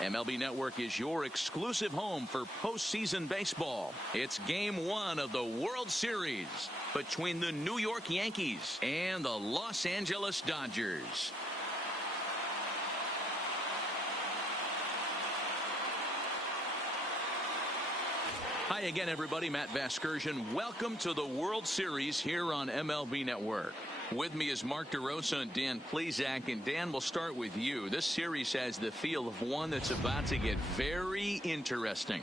MLB Network is your exclusive home for postseason baseball. It's Game 1 of the World Series between the New York Yankees and the Los Angeles Dodgers. Hi again, everybody. Matt Vasgersian. Welcome to the World Series here on MLB Network. With me is Mark DeRosa and Dan Plesac. And Dan, we'll start with you. This series has the feel of one that's about to get very interesting.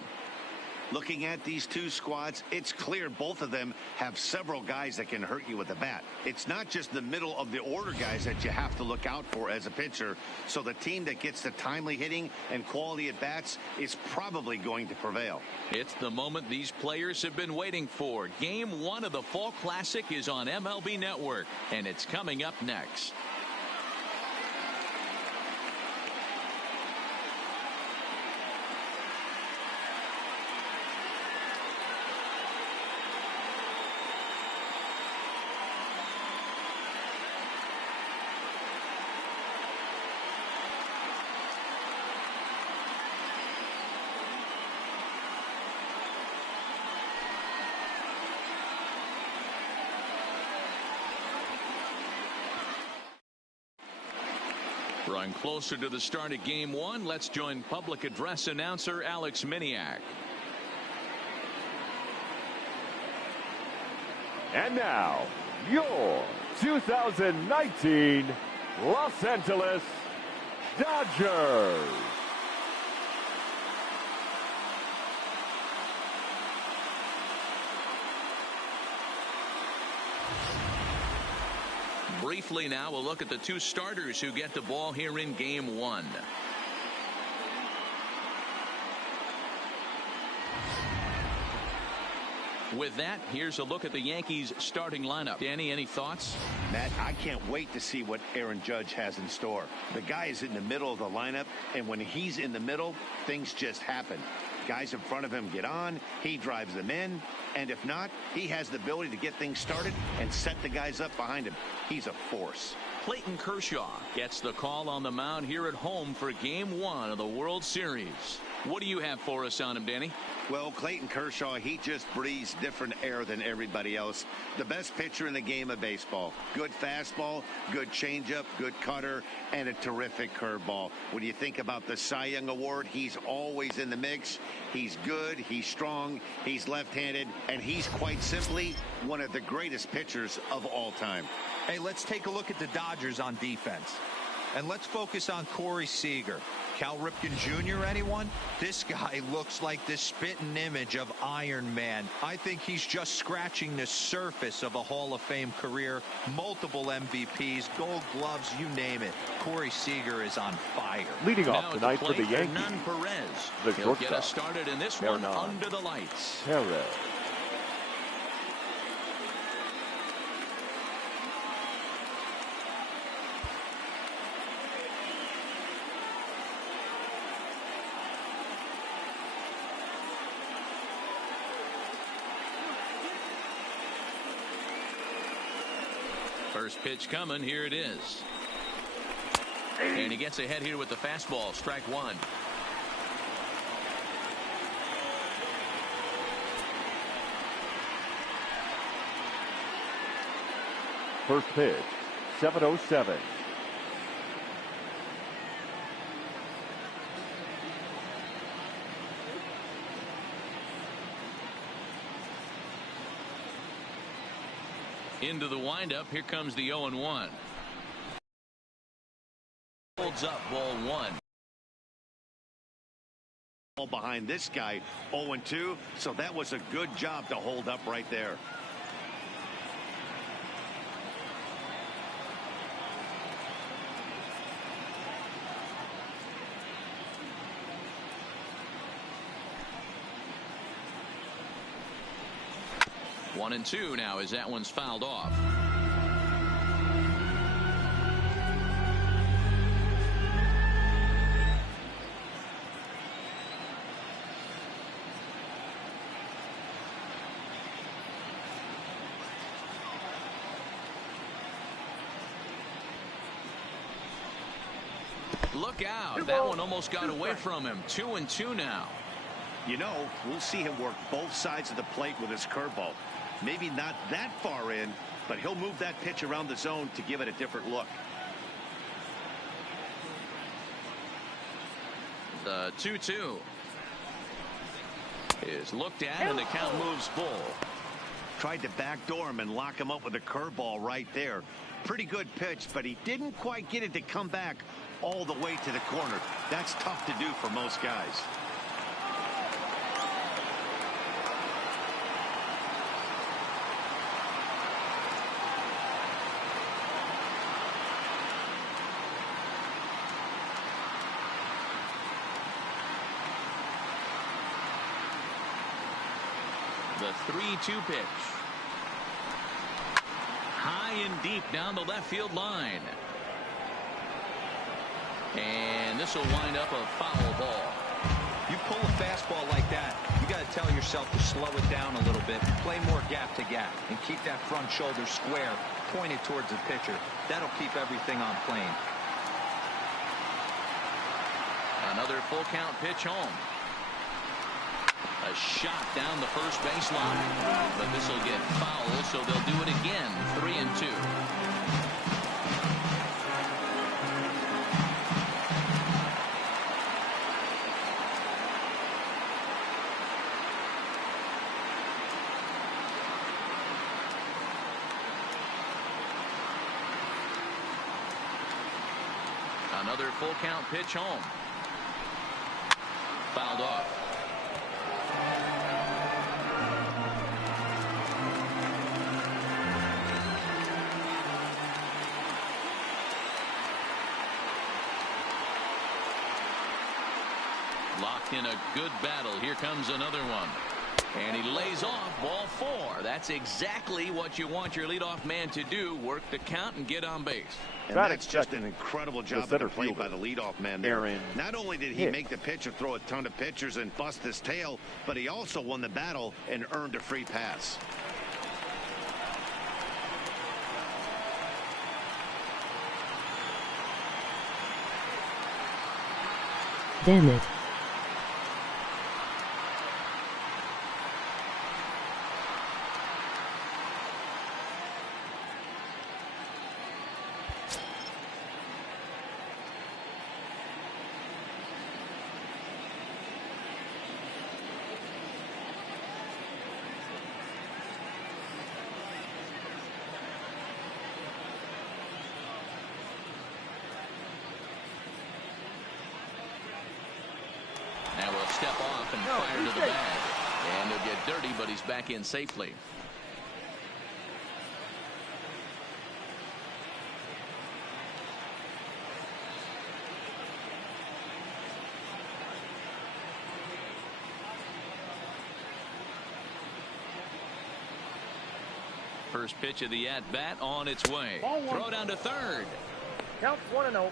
Looking at these two squads, it's clear both of them have several guys that can hurt you with a bat. It's not just the middle of the order guys that you have to look out for as a pitcher. So the team that gets the timely hitting and quality at bats is probably going to prevail. It's the moment these players have been waiting for. Game 1 of the Fall Classic is on MLB Network, and it's coming up next. Drawing closer to the start of Game 1, let's join public address announcer Alex Miniak. And now, your 2019 Los Angeles Dodgers. Briefly now, we'll look at the two starters who get the ball here in Game 1. With that, here's a look at the Yankees starting lineup. Danny, any thoughts? Matt, I can't wait to see what Aaron Judge has in store. The guy is in the middle of the lineup, and when he's in the middle, things just happen. Guys in front of him get on, he drives them in, and if not, he has the ability to get things started and set the guys up behind him. He's a force. Clayton Kershaw gets the call on the mound here at home for Game 1 of the World Series. What do you have for us on him, Danny? Well, Clayton Kershaw, he just breathes different air than everybody else. The best pitcher in the game of baseball. Good fastball, good changeup, good cutter, and a terrific curveball. When you think about the Cy Young Award, he's always in the mix. He's good, he's strong, he's left-handed, and he's quite simply one of the greatest pitchers of all time. Hey, let's take a look at the Dodgers on defense. And let's focus on Corey Seager. Cal Ripken Jr., anyone? This guy looks like the spitting image of Iron Man. I think he's just scratching the surface of a Hall of Fame career. Multiple MVPs, Gold Gloves, you name it. Corey Seager is on fire. Leading off tonight for the Yankees, the shortstop. He'll get us started in this one under the lights. Perez. First pitch coming. Here it is. And he gets ahead here with the fastball. Strike one. First pitch, 7:07. Into the windup. Here comes the 0-1. Holds up, ball one. Behind this guy, 0-2, so that was a good job to hold up right there. One and two now as that one's fouled off. look out. That one almost got away from him. 2-2 now. You know, we'll see him work both sides of the plate with his curveball. Maybe not that far in, but he'll move that pitch around the zone to give it a different look. The 2-2 is looked at, and the count moves full. Tried to backdoor him and lock him up with a curveball right there. Pretty good pitch, but he didn't quite get it to come back all the way to the corner. That's tough to do for most guys. The 3-2 pitch. High and deep down the left field line. And this will wind up a foul ball. You pull a fastball like that, you got to tell yourself to slow it down a little bit, play more gap to gap, and keep that front shoulder square, pointed towards the pitcher. That'll keep everything on plane. Another full count pitch home. A shot down the first baseline, but this will get foul, so they'll do it again. 3-2. Another full count pitch home. Fouled off. Locked in a good battle. Here comes another one. And he lays off ball 4. That's exactly what you want your leadoff man to do. Work the count and get on base. And that's just an incredible job of the plate by the leadoff man there. Not only did he make the pitcher throw a ton of pitchers and bust his tail, but he also won the battle and earned a free pass. Damn it. Now we'll step off and fire to the bag. And he'll get dirty, but he's back in safely. First pitch of the at-bat on its way. Throw down to third. Count 1-0.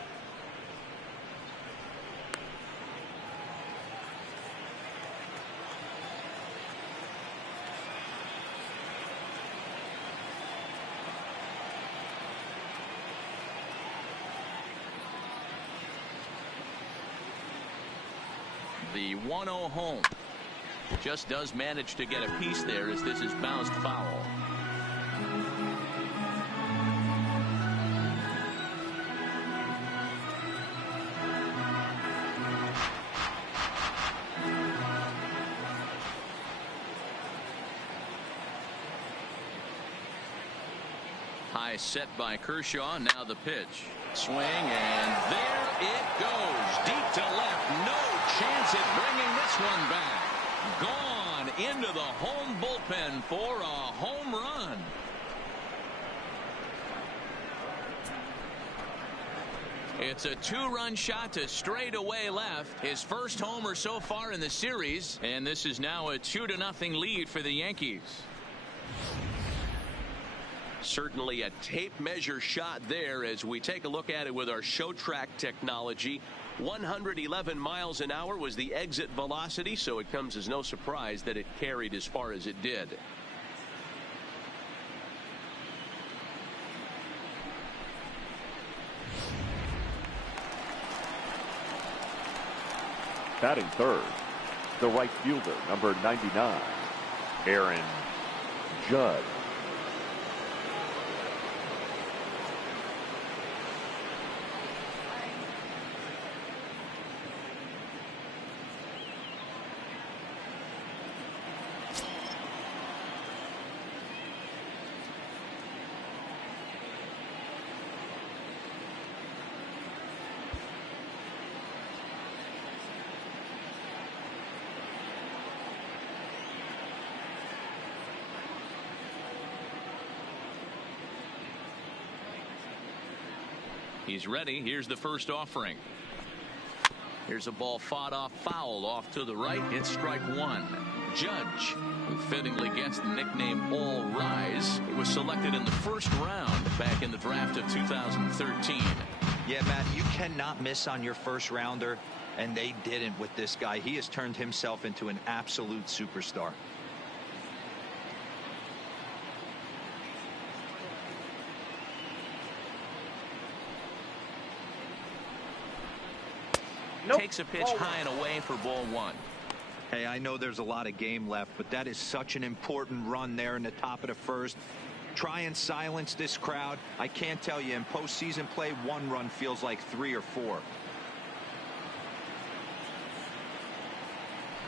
The 1-0 home. Just does manage to get a piece there as this is bounced foul. High set by Kershaw. Now the pitch. Swing, and there it goes. Deep to left. No chance at bringing this one back. Gone into the home bullpen for a home run. It's a 2-run shot to straightaway left. His first homer so far in the series. And this is now a 2-0 lead for the Yankees. Certainly a tape measure shot there as we take a look at it with our show track technology. 111 miles an hour was the exit velocity, so it comes as no surprise that it carried as far as it did. Batting third, the right fielder, number 99, Aaron Judge. He's ready. Here's the first offering. Here's a ball fought off foul off to the right. It's strike one. Judge, who fittingly gets the nickname All Rise, he was selected in the first round back in the draft of 2013. Yeah, Matt, you cannot miss on your first rounder, and they didn't with this guy. He has turned himself into an absolute superstar. Takes a pitch high and away for ball one. Hey, I know there's a lot of game left, but that is such an important run there in the top of the first. Try and silence this crowd. I can't tell you, in postseason play, one run feels like 3 or 4.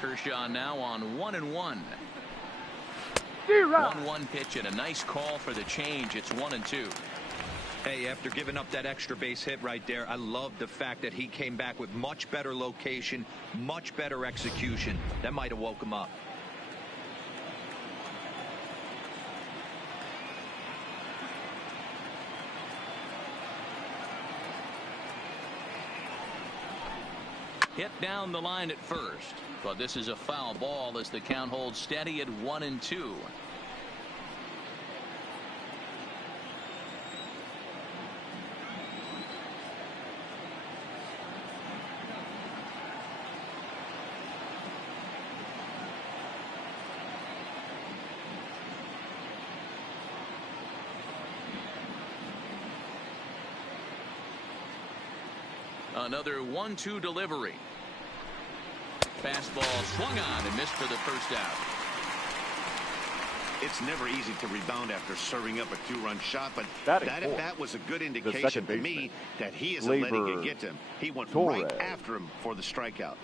Kershaw now on 1-1. 1-1 pitch and a nice call for the change. It's 1-2. Hey, after giving up that extra base hit right there, I love the fact that he came back with much better location, much better execution. That might have woke him up. Hit down the line at first, but this is a foul ball as the count holds steady at 1-2. Another 1-2 delivery. Fastball swung on and missed for the first out. It's never easy to rebound after serving up a 2-run shot, but Batting that fourth, at bat was a good indication to me that he isn't letting it get to him. He went Torres. right after him for the strikeout.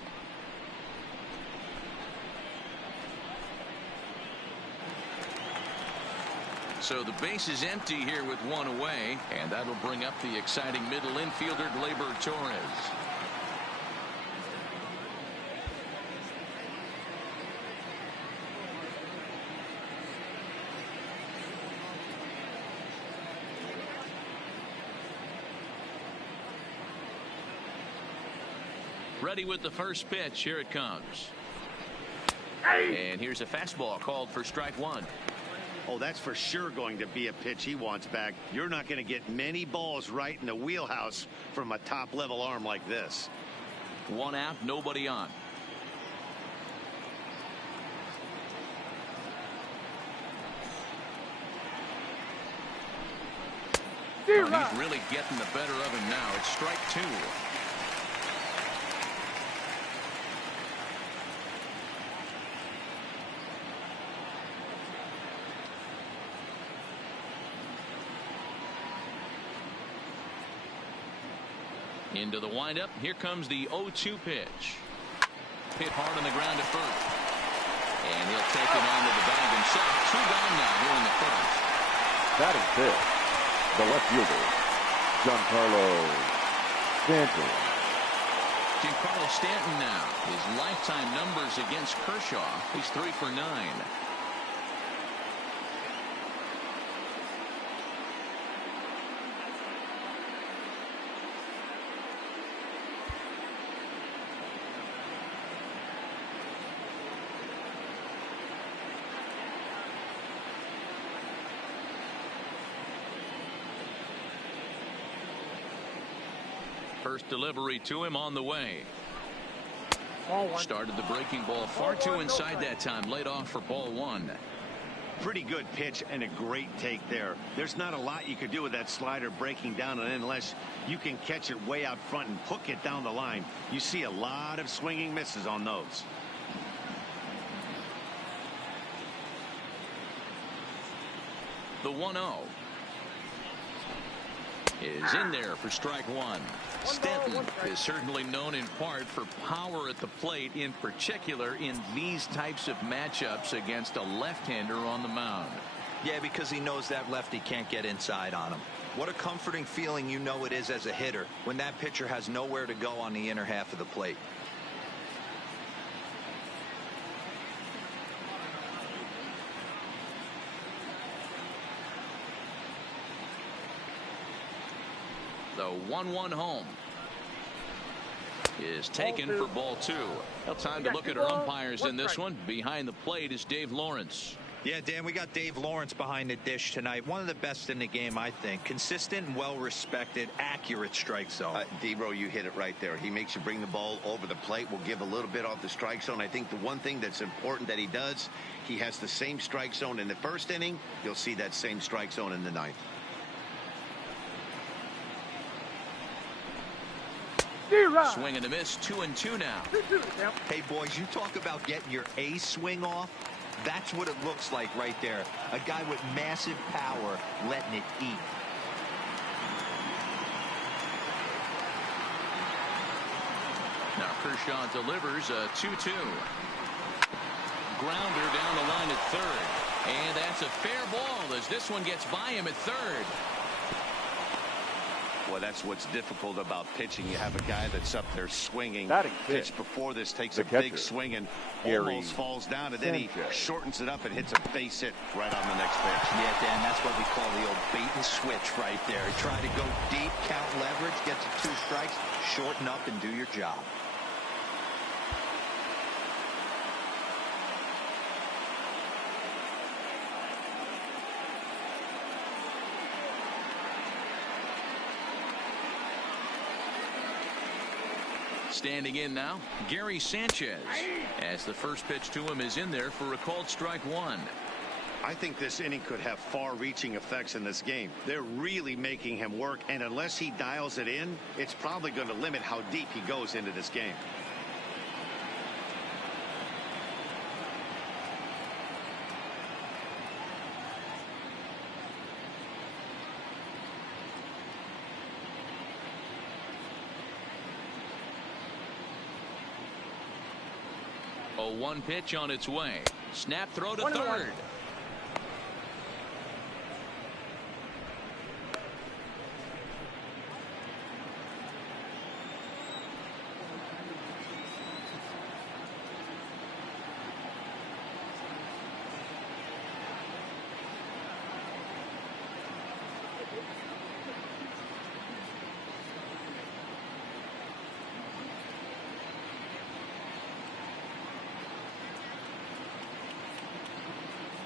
So the base is empty here with one away, and that'll bring up the exciting middle infielder, Gleyber Torres. Ready with the first pitch. Here it comes. And here's a fastball called for strike one. Oh, that's for sure going to be a pitch he wants back. You're not going to get many balls right in the wheelhouse from a top-level arm like this. One out, nobody on. Oh, he's really getting the better of him now. It's strike two. Into the windup. Here comes the 0-2 pitch. Hit hard on the ground at first. And he'll take it onto the bag himself. 2 down now here in the first. Batting fifth, the left fielder, Giancarlo Stanton. Giancarlo Stanton now. His lifetime numbers against Kershaw. He's 3 for 9. First delivery to him on the way. Started the breaking ball far too inside that time. Laid off for ball one. Pretty good pitch and a great take there. There's not a lot you could do with that slider breaking down, and unless you can catch it way out front and hook it down the line, you see a lot of swinging misses on those. The 1-0 is in there for strike one. Stanton is certainly known in part for power at the plate, in particular in these types of matchups against a left-hander on the mound. Yeah, because he knows that lefty can't get inside on him. What a comforting feeling you know it is as a hitter when that pitcher has nowhere to go on the inner half of the plate. The 1-1 home is taken for ball two. Well, time to look at our umpires in this one. Behind the plate is Dave Lawrence. Yeah, Dan, we got Dave Lawrence behind the dish tonight. One of the best in the game, I think. Consistent and well-respected, accurate strike zone. D-Bro, you hit it right there. He makes you bring the ball over the plate. Will give a little bit off the strike zone. I think the one thing that's important that he does, he has the same strike zone in the first inning. You'll see that same strike zone in the ninth. Swing and a miss, 2-2 now. Hey, boys, you talk about getting your A swing off. That's what it looks like right there. A guy with massive power letting it eat. Now Kershaw delivers a 2-2. Grounder down the line at third. And that's a fair ball as this one gets by him at third. Well, that's what's difficult about pitching. You have a guy that's up there swinging. Pitch before this takes a big swing and almost falls down, and then he shortens it up and hits a base hit right on the next pitch. Yeah, Dan, that's what we call the old bait and switch right there. Try to go deep, count leverage, get to 2 strikes, shorten up, and do your job. Standing in now, Gary Sanchez, as the first pitch to him is in there for a called strike one. I think this inning could have far-reaching effects in this game. They're really making him work, and unless he dials it in, it's probably going to limit how deep he goes into this game. A 1 pitch on its way. Snap throw to third.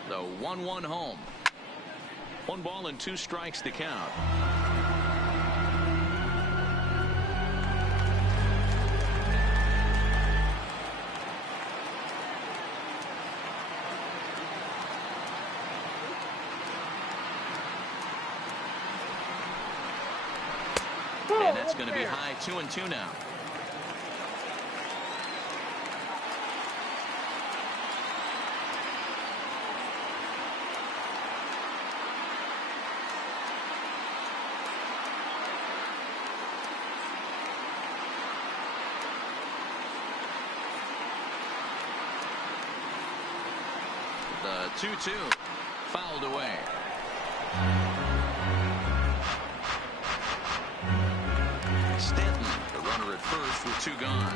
The 1-1 home. 1 ball and 2 strikes to count. And that's going to be high, 2-2 now. The 2-2 fouled away. Stanton, the runner at first with 2 gone.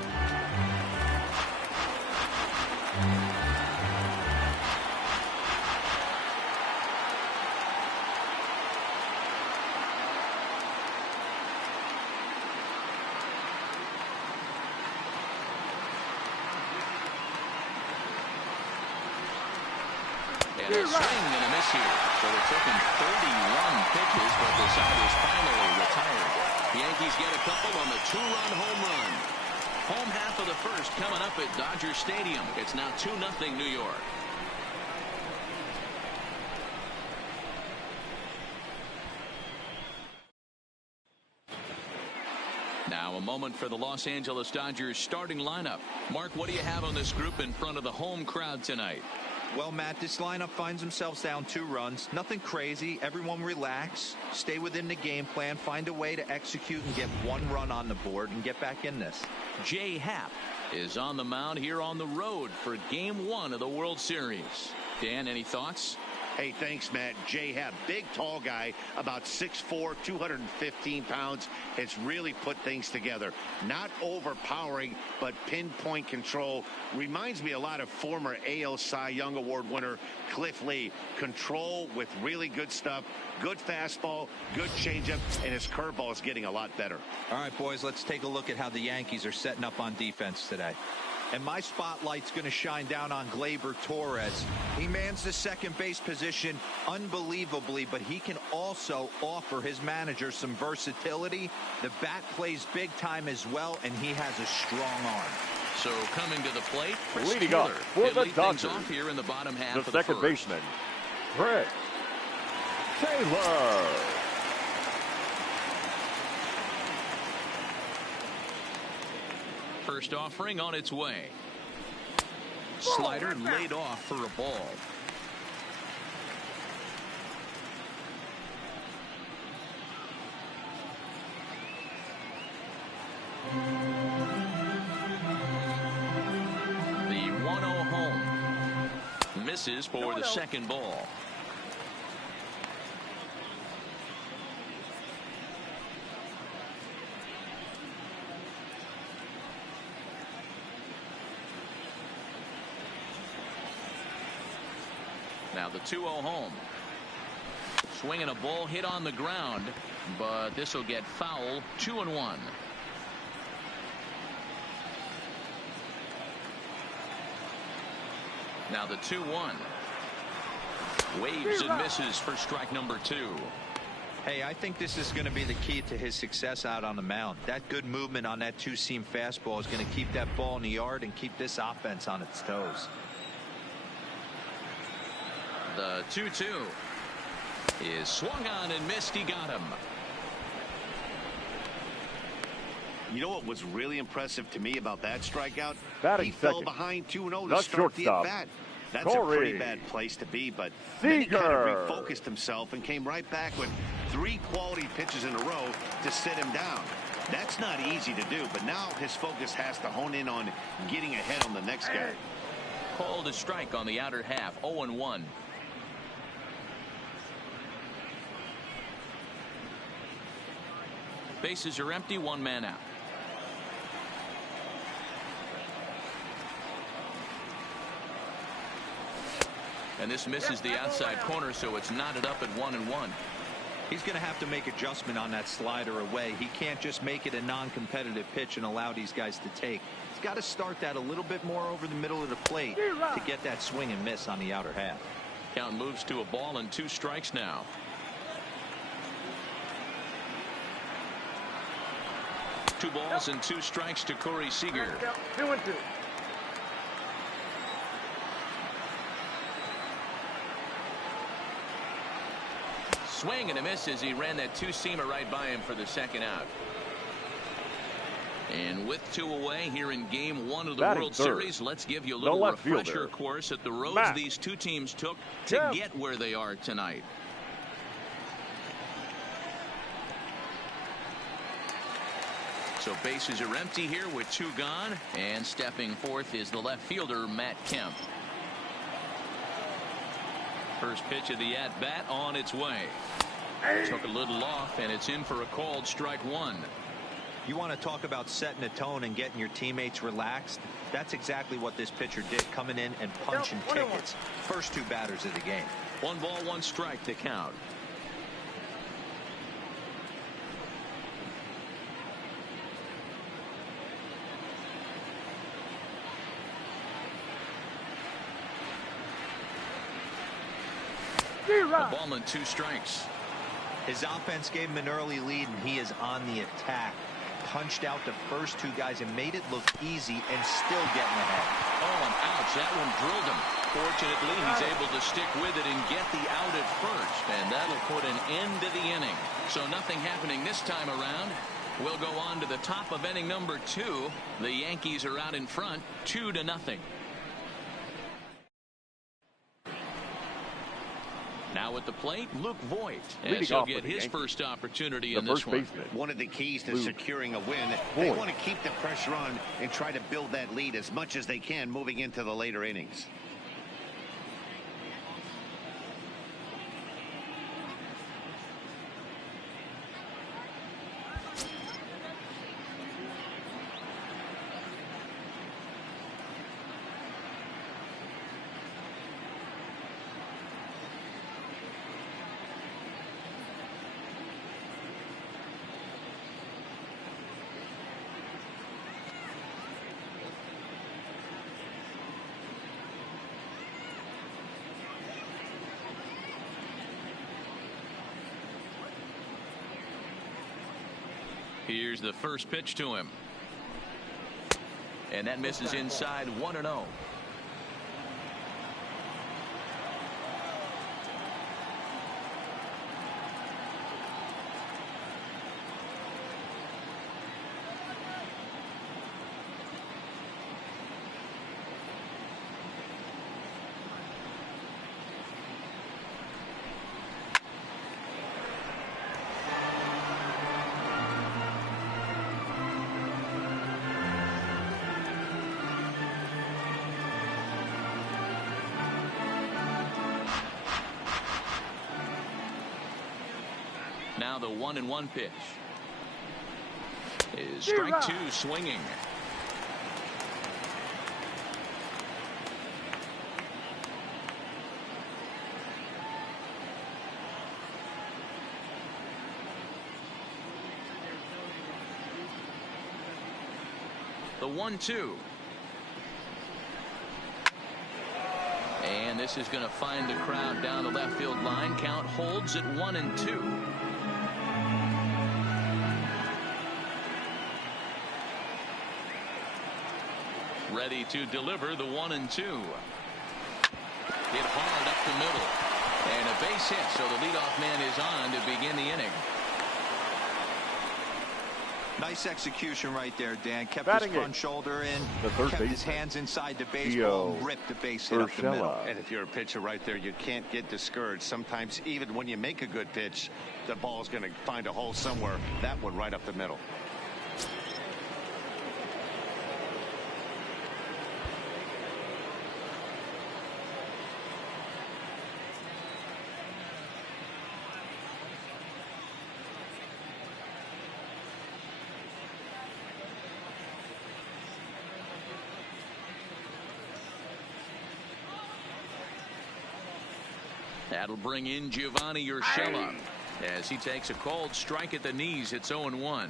And a swing and a miss here. So it took him 31 pitches, but the side is finally retired. The Yankees get a couple on the 2-run home run. Home half of the first coming up at Dodger Stadium. It's now 2-0 New York. Now a moment for the Los Angeles Dodgers starting lineup. Mark, what do you have on this group in front of the home crowd tonight? Well, Matt, this lineup finds themselves down 2 runs. Nothing crazy. Everyone relax. Stay within the game plan. Find a way to execute and get 1 run on the board and get back in this. Jay Happ is on the mound here on the road for Game 1 of the World Series. Dan, any thoughts? Hey, thanks, Matt. Jay Happ, big, tall guy, about 6'4", 215 pounds, has really put things together. Not overpowering, but pinpoint control. Reminds me a lot of former AL Cy Young Award winner Cliff Lee. Control with really good stuff, good fastball, good changeup, and his curveball is getting a lot better. All right, boys, let's take a look at how the Yankees are setting up on defense today. And my spotlight's going to shine down on Gleyber Torres. He mans the second base position unbelievably, but he can also offer his manager some versatility. The bat plays big time as well, and he has a strong arm. So coming to the plate, Chris leading Taylor. up for the Dodgers, off here in the bottom half the of second the baseman, Chris Taylor. First offering on its way. Slider laid off for a ball. The 1-0 home. Misses for the second ball. Now the 2-0 home. Swinging a ball hit on the ground, but this will get foul. 2-1. Now the 2-1. Waves and misses for strike number 2. Hey, I think this is going to be the key to his success out on the mound. That good movement on that 2-seam fastball is going to keep that ball in the yard and keep this offense on its toes. The 2-2 is swung on and missed. He got him. You know what was really impressive to me about that strikeout? Batting he fell second. behind 2-0 The to start the shortstop, at-bat. That's Corey a pretty bad place to be, but then he kind of Seager. refocused himself and came right back with 3 quality pitches in a row to sit him down. That's not easy to do, but now his focus has to hone in on getting ahead on the next guy. Called a strike on the outer half. 0-1. Bases are empty. 1 man out. And this misses the outside corner, so it's knotted up at 1-1. He's going to have to make adjustment on that slider away. He can't just make it a non-competitive pitch and allow these guys to take. He's got to start that a little bit more over the middle of the plate to get that swing and miss on the outer half. Count moves to a ball and 2 strikes now. Two balls and 2 strikes to Corey Seager. 2-2. Swing and a miss as he ran that 2-seamer right by him for the second out. And with 2 away here in Game 1 of the Batting World third, Series, let's give you a little left refresher fielder, course at the roads Matt these 2 teams took to Kemp. get where they are tonight. So bases are empty here with 2 gone, and stepping forth is the left fielder Matt Kemp. First pitch of the at-bat on its way. Took a little off, and it's in for a called strike 1. You want to talk about setting a tone and getting your teammates relaxed? That's exactly what this pitcher did, coming in and punching tickets. First 2 batters of the game. 1 ball, 1 strike to count. A ball and 2 strikes. His offense gave him an early lead, and he is on the attack. Punched out the first 2 guys and made it look easy and still getting ahead. Oh, and ouch. That one drilled him. Fortunately, he's able to stick with it and get the out at first, and that'll put an end to the inning. So nothing happening this time around. We'll go on to the top of inning number 2. The Yankees are out in front 2-0. Now at the plate, Luke Voigt, as he'll get his first opportunity in this one. One of the keys to securing a win, they want to keep the pressure on and try to build that lead as much as they can moving into the later innings. Here's the first pitch to him. And that misses inside 1-0. Now the 1-1 pitch is strike 2 swinging. The 1-2. And this is going to find the crowd down the left field line. Count holds at 1-2. Ready to deliver the 1-2. Hit hard up the middle. And a base hit, so the leadoff man is on to begin the inning. Nice execution right there, Dan. Kept his front shoulder in, kept his hands inside the baseball, ripped the base hit up the middle. And if you're a pitcher right there, you can't get discouraged. Sometimes even when you make a good pitch, the ball's going to find a hole somewhere. That one right up the middle. That'll bring in Giovanni Urshela as he takes a cold strike at the knees. It's 0-1.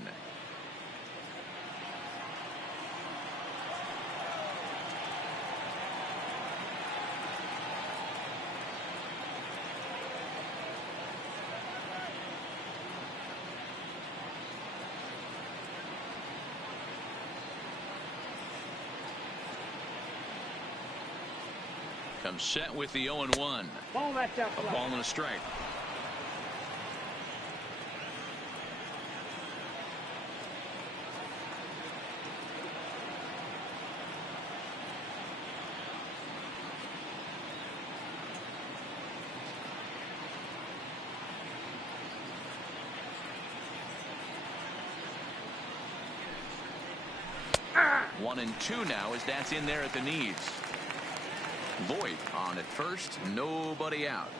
Comes set with the 0-1. Ball, that's out. A ball and a strike. One and two now as that's in there at the knees. Voigt on at first, nobody out.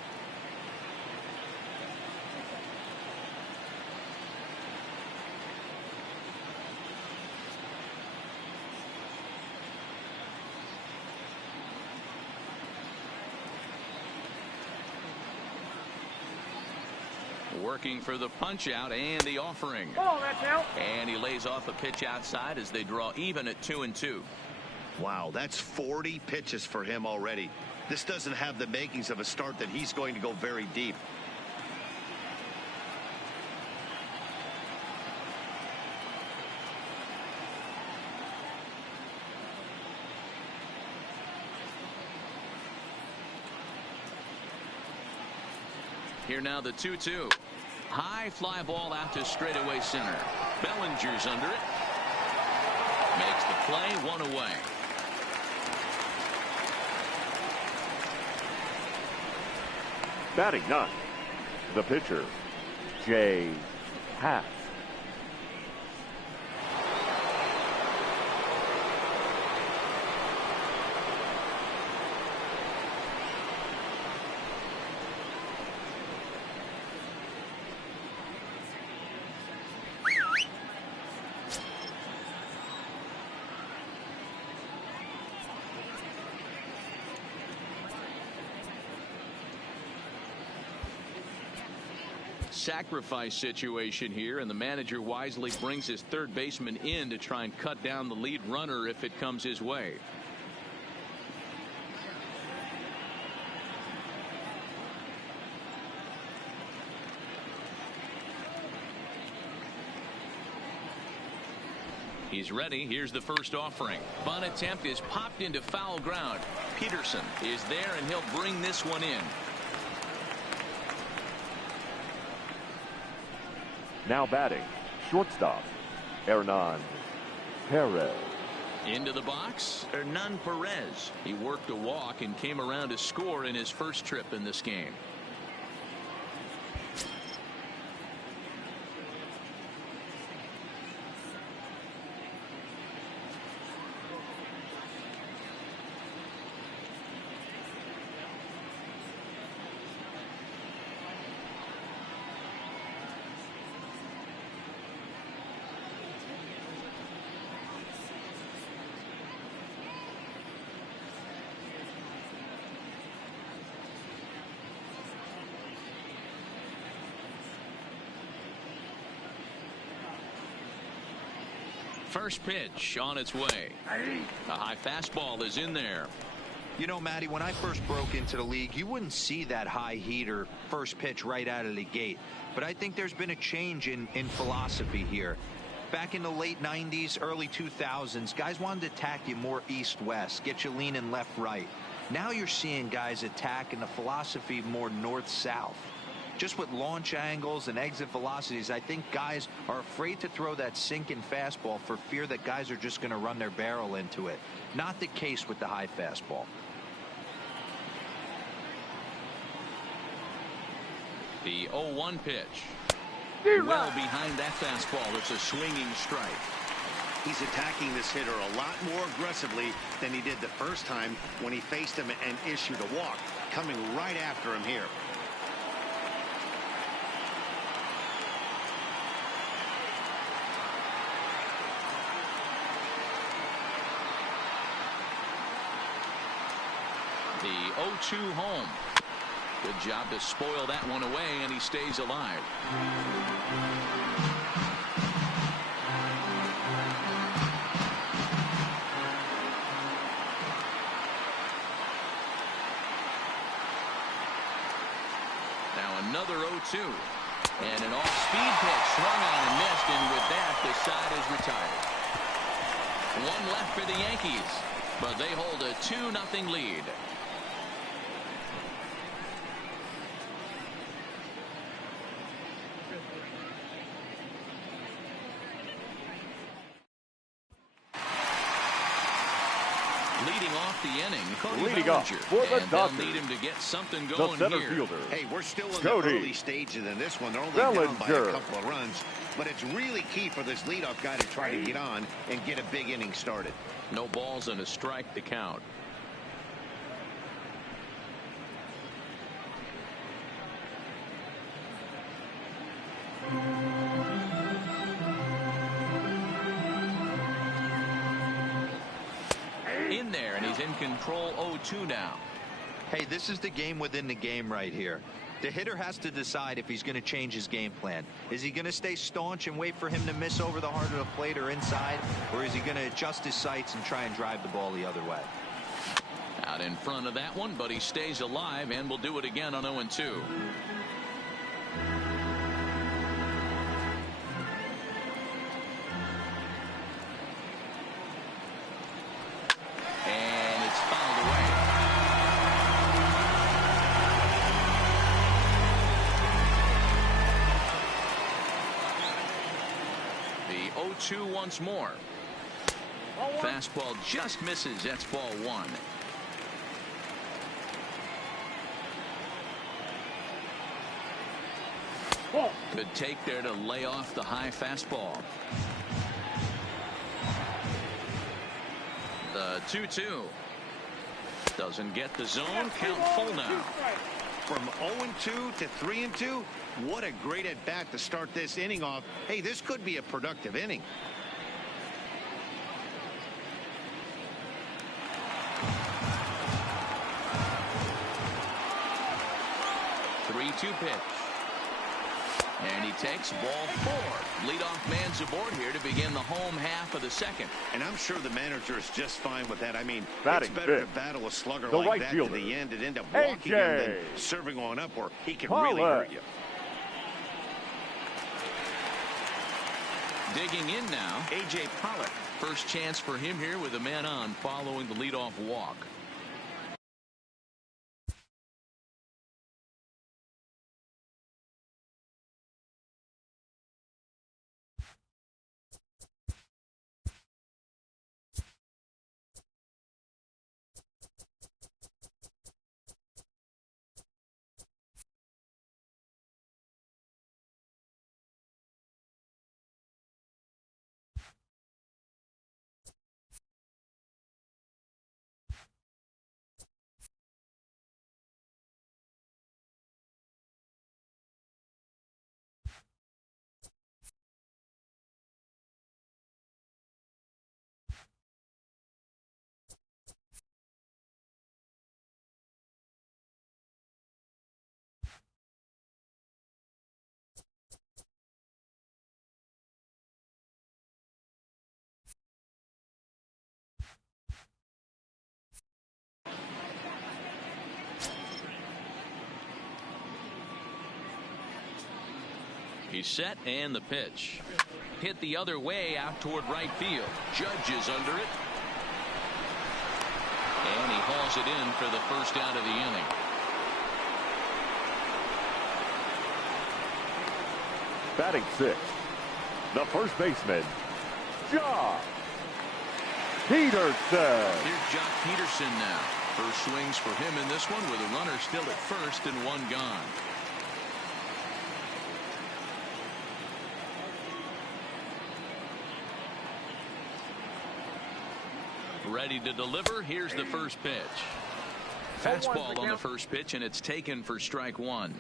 Working for the punch out and the offering. Oh, that's out. And he lays off a pitch outside as they draw even at 2-2. Wow, that's 40 pitches for him already. This doesn't have the makings of a start that he's going to go very deep. Here now the 2-2. High fly ball out to straightaway center. Bellinger's under it. Makes the play, 1 away. Batting ninth, the pitcher, Happ. Sacrifice situation here, and the manager wisely brings his third baseman in to try and cut down the lead runner if it comes his way. He's ready. Here's the first offering. Bunt attempt is popped into foul ground. Peterson is there, and he'll bring this one in. Now batting, shortstop, Hernan Perez. Into the box, Hernan Perez. He worked a walk and came around to score in his first trip in this game. First pitch on its way. A high fastball is in there. You know, Matty, when I first broke into the league, you wouldn't see that high heater first pitch right out of the gate. But I think there's been a change in philosophy here. Back in the late 90s, early 2000s, guys wanted to attack you more east-west, get you leaning left-right. Now you're seeing guys attack in the philosophy more north-south. Just with launch angles and exit velocities, I think guys are afraid to throw that sinking fastball for fear that guys are just going to run their barrel into it. Not the case with the high fastball. The 0-1 pitch. Well behind that fastball. It's a swinging strike. He's attacking this hitter a lot more aggressively than he did the first time when he faced him and issued a walk. Coming right after him here. The 0-2 home. Good job to spoil that one away, and he stays alive. Now another 0-2. And an off-speed pitch swung on and missed, and with that, the side is retired. One left for the Yankees, but they hold a 2-0 lead. Leading off the inning, Cody Leading off Bellinger. for the And Dodgers. they'll need him to get something The going center here. fielder, Hey, we're still in Cody the early stages in this one. They're only down by a Bellinger. couple of runs. But it's really key for this leadoff guy to try to get on and get a big inning started. No balls and a strike to count. In there, and he's in control. 0-2 now. Hey, this is the game within the game right here. The hitter has to decide if he's going to change his game plan. Is he going to stay staunch and wait for him to miss over the heart of the plate or inside, or is he going to adjust his sights and try and drive the ball the other way? Out in front of that one, but he stays alive and will do it again on 0-2. And it's fouled away. The 0-2 once more. Fastball just misses. That's ball one. Good take there to lay off the high fastball. The 2-2. Doesn't get the zone. Count full now. From 0-2 to 3-2, what a great at-bat to start this inning off. Hey, this could be a productive inning. 3-2 pitch. And he takes ball four. Leadoff man's aboard here to begin the home half of the second. And I'm sure the manager is just fine with that. I mean, Batting it's better fifth, to battle a slugger the like right that fielder, to the end and end up walking him than serving on up where he can really hurt you. Digging in now, A.J. Pollock. First chance for him here with a man on following the leadoff walk. He's set, and the pitch. Hit the other way out toward right field. Judge is under it. And he hauls it in for the first out of the inning. Batting sixth, the first baseman, Jock Peterson. Here's Jock Peterson now. First swings for him in this one with a runner still at first and one gone. Ready to deliver. Here's the first pitch. Fastball on the first pitch, and it's taken for strike one.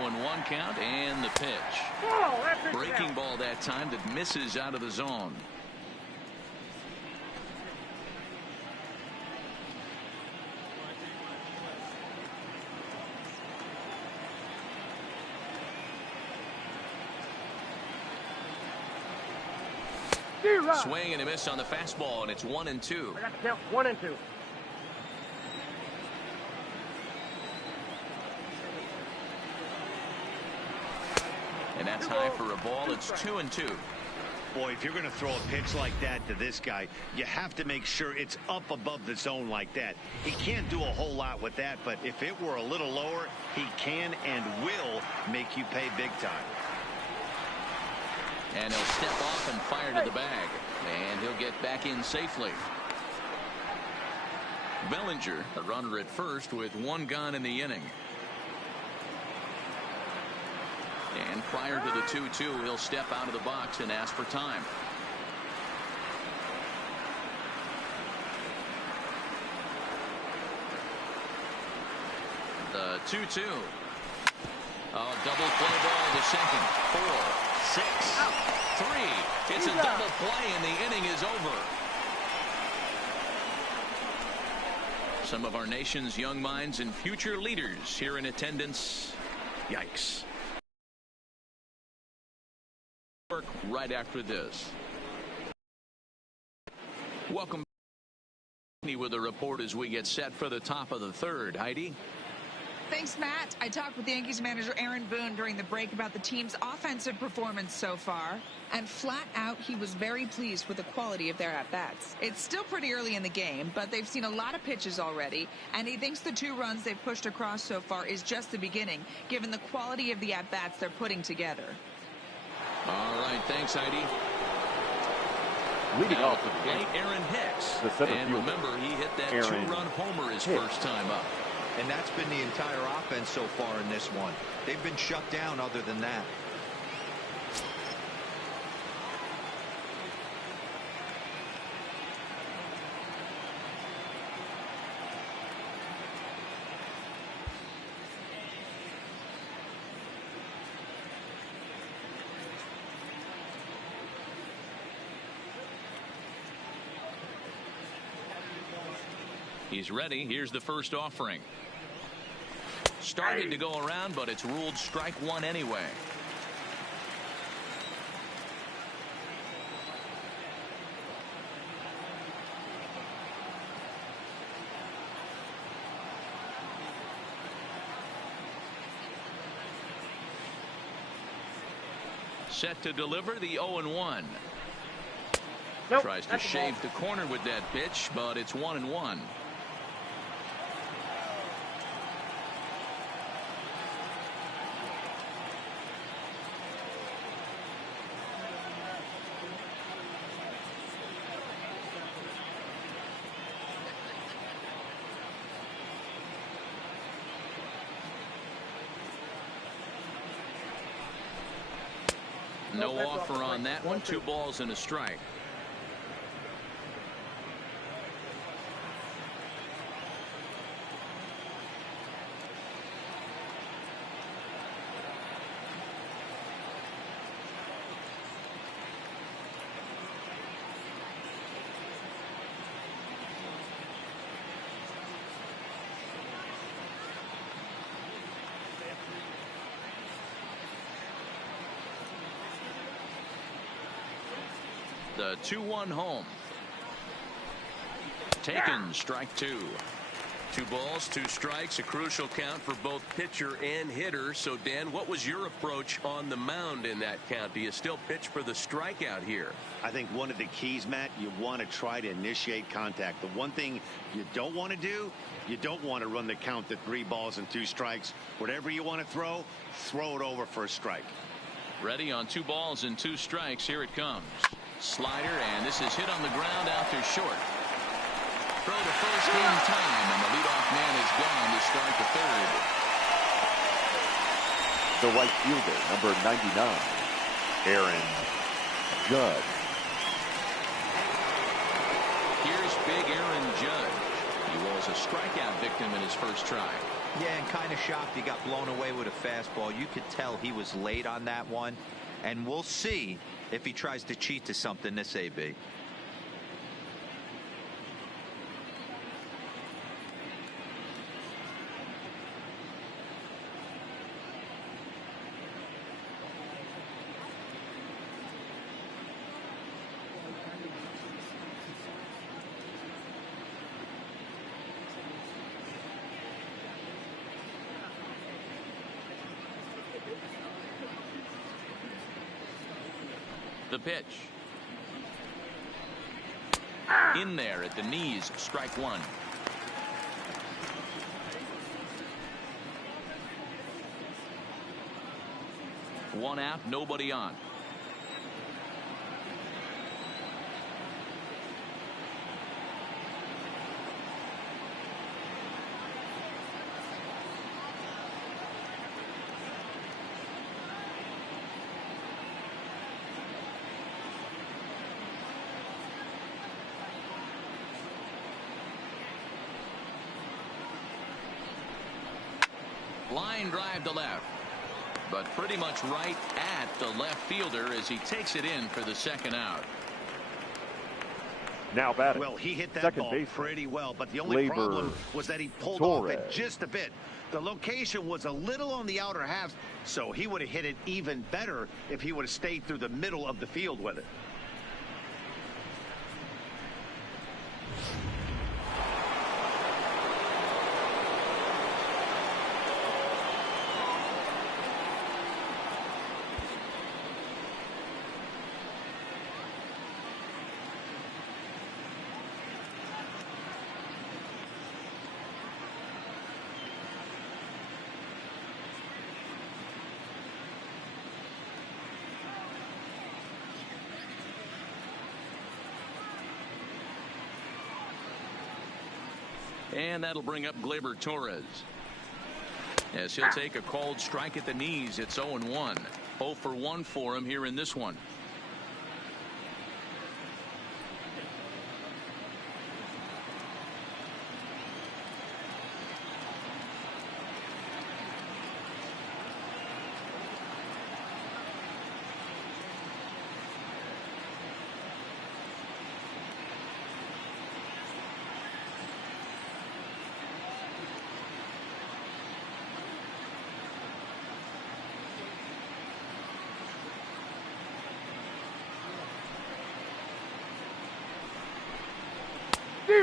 And one count, and the pitch. Breaking ball that time that misses out of the zone. Swing and a miss on the fastball, and it's 1-2. I got to count 1-2. And that's high for a ball. It's 2-2. Boy, if you're going to throw a pitch like that to this guy, you have to make sure it's up above the zone like that. He can't do a whole lot with that, but if it were a little lower, he can and will make you pay big time. And he'll step off and fire to the bag. And he'll get back in safely. Bellinger, a runner at first with one gone in the inning. And prior to the 2-2, he'll step out of the box and ask for time. The 2-2. Oh, double play ball to second. 4, 6, 3. It's a double play, and the inning is over. Some of our nation's young minds and future leaders here in attendance. Yikes. Right after this. Welcome with a report as we get set for the top of the third. Heidi. Thanks, Matt. I talked with Yankees manager Aaron Boone during the break about the team's offensive performance so far. And flat out, he was very pleased with the quality of their at-bats. It's still pretty early in the game, but they've seen a lot of pitches already. And he thinks the 2 runs they've pushed across so far is just the beginning, given the quality of the at-bats they're putting together. All right, thanks, Heidi. Leading Now off at the the plate, Aaron Hicks. The center And fielder, remember, he hit that Aaron 2-run homer his Hicks. first time up. And that's been the entire offense so far in this one. They've been shut down other than that. He's ready. Here's the first offering. Started to go around, but it's ruled strike 1 anyway. Set to deliver the 0-1. Nope, Tries to that's a ball. shave the corner with that pitch, but it's 1-1. No Nope, that's off offer the on plate. that one. 2 balls and a strike. The 2-1 home. Taken, strike 2. 2 balls, 2 strikes, a crucial count for both pitcher and hitter. So, Dan, what was your approach on the mound in that count? Do you still pitch for the strikeout here? I think one of the keys, Matt, you want to try to initiate contact. The one thing you don't want to do, you don't want to run the count to 3 balls and 2 strikes. Whatever you want to throw it over for a strike. Ready on 2 balls and 2 strikes. Here it comes. Slider, and this is hit on the ground out to short. Throw to first in time, and the leadoff man is gone to start the 3rd. The right fielder, number 99, Aaron Judge. Here's big Aaron Judge. He was a strikeout victim in his first try. Yeah, and kind of shocked he got blown away with a fastball. You could tell he was late on that one. And we'll see if he tries to cheat to something this AB. The pitch. In there at the knees, strike 1. One out, nobody on. Line drive to left, but pretty much right at the left fielder as he takes it in for the 2nd out. Now batting. Well, he hit that second ball baseman, pretty well, but the only Labor problem was that he pulled Torres. off it just a bit. The location was a little on the outer half, so he would have hit it even better if he would have stayed through the middle of the field with it. And that'll bring up Gleyber Torres. As he'll take a called strike at the knees. It's 0-1. 0 for 1 for him here in this one.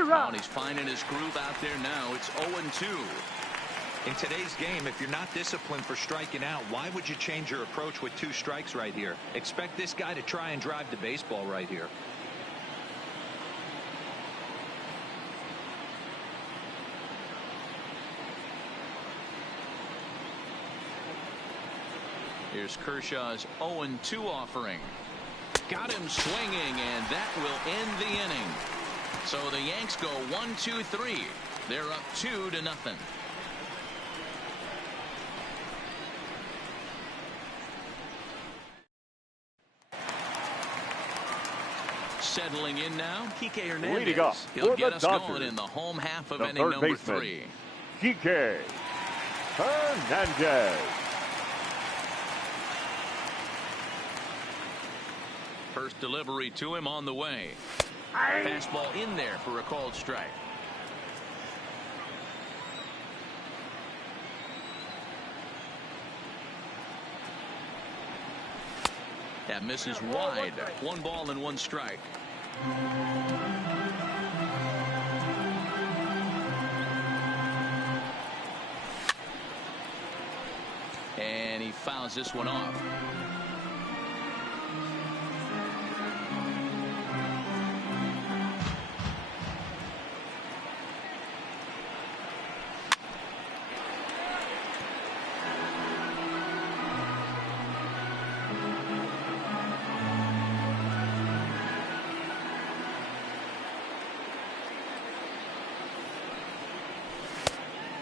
And he's finding his groove out there now. It's 0-2. In today's game, if you're not disciplined for striking out, why would you change your approach with 2 strikes right here? Expect this guy to try and drive the baseball right here. Here's Kershaw's 0-2 offering. Got him swinging, and that will end the inning. So the Yanks go 1-2-3. They're up 2-0. Settling in now, Kike Hernandez. Leading up He'll get the us Dodgers, going in the home half of the inning third number baseman, 3. Kike Hernandez. First delivery to him on the way. Fastball in there for a called strike. That misses wide. 1 ball and 1 strike. And he fouls this one off.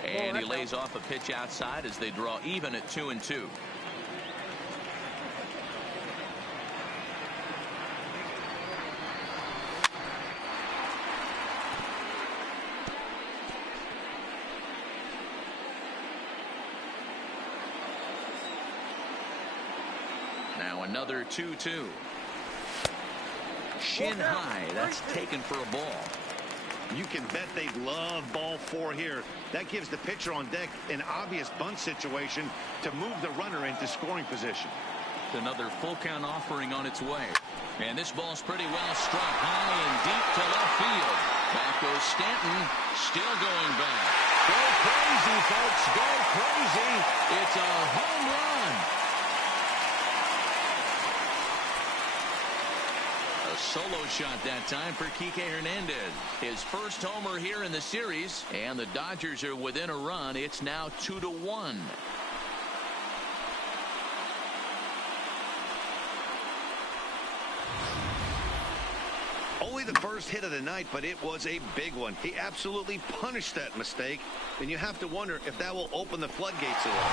And he lays off a pitch outside as they draw even at 2-2. Now another 2-2. Shin high. That's taken for a ball. You can bet they love ball 4 here. That gives the pitcher on deck an obvious bunt situation to move the runner into scoring position. Another full count offering on its way. And this ball's pretty well struck high and deep to left field. Back goes Stanton, still going back. Go crazy, folks, go crazy. It's a home run. A solo shot that time for Kike Hernandez. His first homer here in the series, and the Dodgers are within a run. It's now 2-1. Only the first hit of the night, but it was a big one. He absolutely punished that mistake, and you have to wonder if that will open the floodgates a little.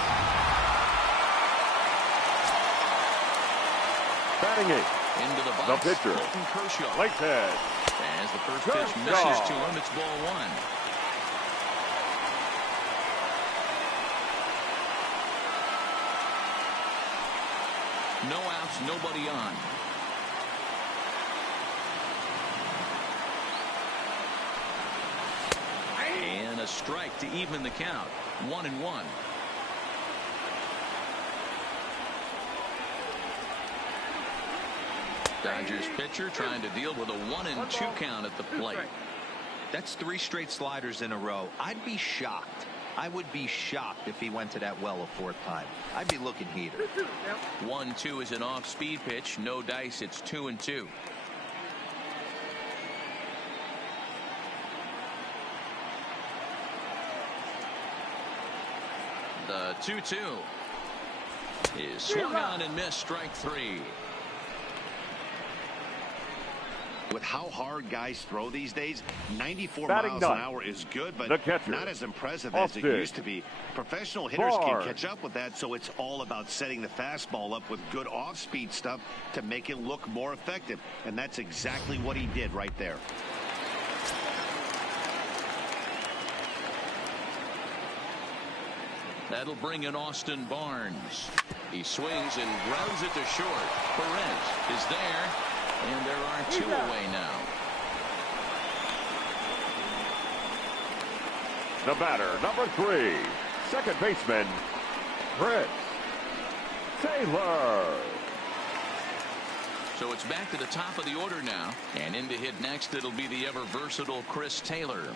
Batting eighth. Into the box, the pitcher, Clayton Kershaw. Clayton. As the first pitch misses to him, it's ball 1. No outs, nobody on. And a strike to even the count. 1-1. Dodgers pitcher trying to deal with a 1-2 count at the plate. That's 3 straight sliders in a row. I'd be shocked. I would be shocked if he went to that well a 4th time. I'd be looking heated. 1-2 is an off-speed pitch. No dice. It's 2-2. The 2-2 is swung on and missed. Strike 3. With how hard guys throw these days, 94 Batting miles none. an hour is good, but The catcher, not as impressive Austin as it used to be. Professional hitters can Barnes. catch up with that, so it's all about setting the fastball up with good off-speed stuff to make it look more effective. And that's exactly what he did right there. That'll bring in Austin Barnes. He swings and grounds it to short. Perez is there, and there are 2 away now. The batter, number 3, second baseman, Chris Taylor. So it's back to the top of the order now, and in to hit next, it'll be the ever versatile Chris Taylor.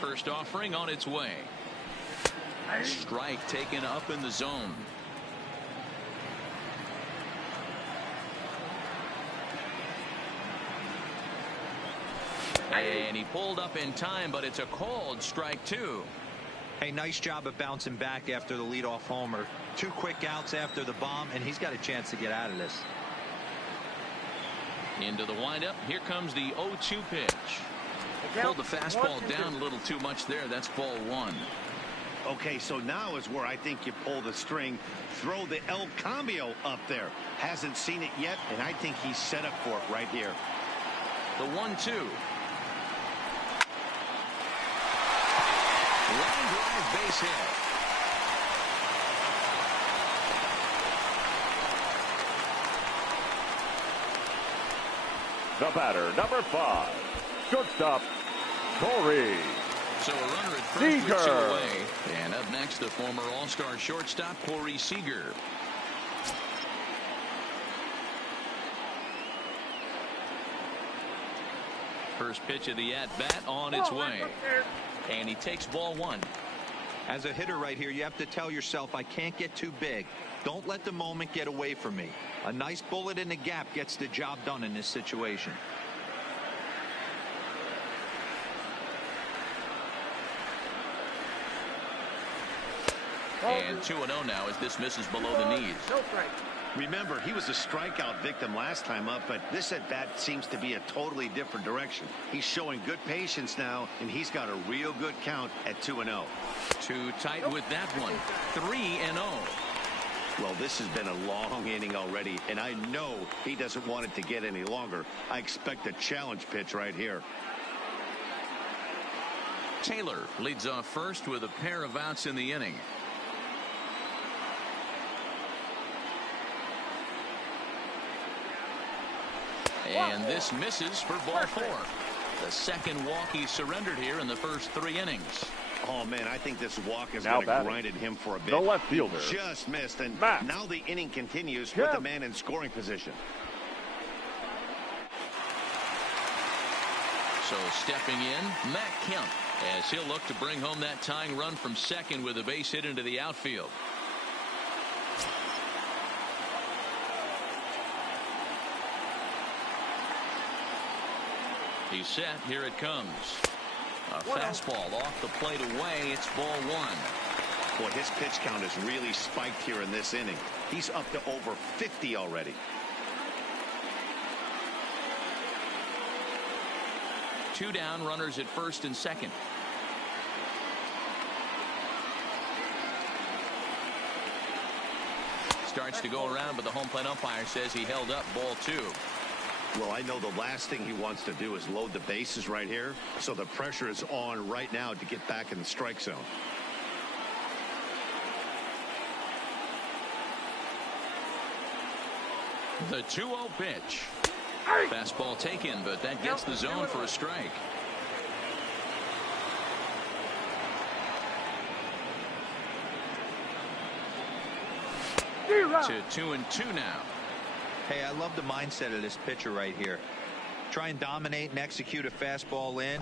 First offering on its way. Strike taken up in the zone. And he pulled up in time, but it's a called strike 2. Hey, nice job of bouncing back after the leadoff homer. 2 quick outs after the bomb, and he's got a chance to get out of this. Into the windup. Here comes the 0-2 pitch. Pulled the fastball down a little too much there. That's ball 1. Okay, so now is where I think you pull the string, throw the El Cambio up there. Hasn't seen it yet, and I think he's set up for it right here. The 1-2. Line drive base hit. The batter, number 5, shortstop, Corey So a runner at first with 2 away. And up next, the former All-Star shortstop, Corey Seager. First pitch of the at-bat on its way. And he takes ball 1. As a hitter right here, you have to tell yourself, I can't get too big. Don't let the moment get away from me. A nice bullet in the gap gets the job done in this situation. And 2-0 now as this misses below the knees. Remember, he was a strikeout victim last time up, but this at-bat seems to be a totally different direction. He's showing good patience now, and he's got a real good count at 2-0. Too tight with that one. 3-0. Well, this has been a long inning already, and I know he doesn't want it to get any longer. I expect a challenge pitch right here. Taylor leads off first with a pair of outs in the inning. And this misses for ball 4. The second walk he surrendered here in the first 3 innings. Oh, man, I think this walk has Now going to grinded him for a bit. The left fielder. He just missed, and Matt. now the inning continues with the man in scoring position. So stepping in, Matt Kemp, as he'll look to bring home that tying run from second with a base hit into the outfield. He's set. Here it comes. A fastball off the plate away. It's ball 1. Boy, his pitch count has really spiked here in this inning. He's up to over 50 already. Two down, runners at first and second. Starts to go around, but the home plate umpire says he held up ball 2. Well, I know the last thing he wants to do is load the bases right here, so the pressure is on right now to get back in the strike zone. The 2-0 pitch. Fastball taken, but that gets the zone for a strike. To 2-2 now. Hey, I love the mindset of this pitcher right here. Try and dominate and execute a fastball in,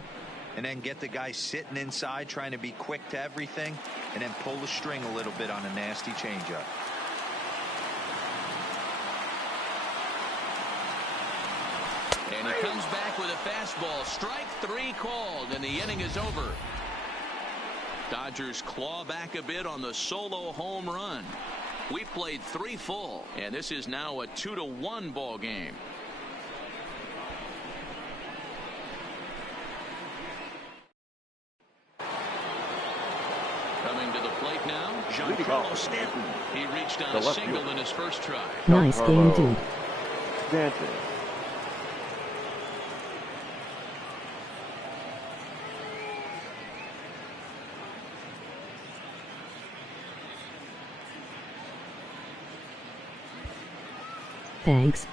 and then get the guy sitting inside trying to be quick to everything, and then pull the string a little bit on a nasty changeup. And he comes back with a fastball. Strike 3 called, and the inning is over. Dodgers claw back a bit on the solo home run. We played 3 full, and this is now a 2-1 ball game. Coming to the plate now, Giancarlo Stanton. He reached on a single in his first try. Nice game, dude. Stanton. Thanks.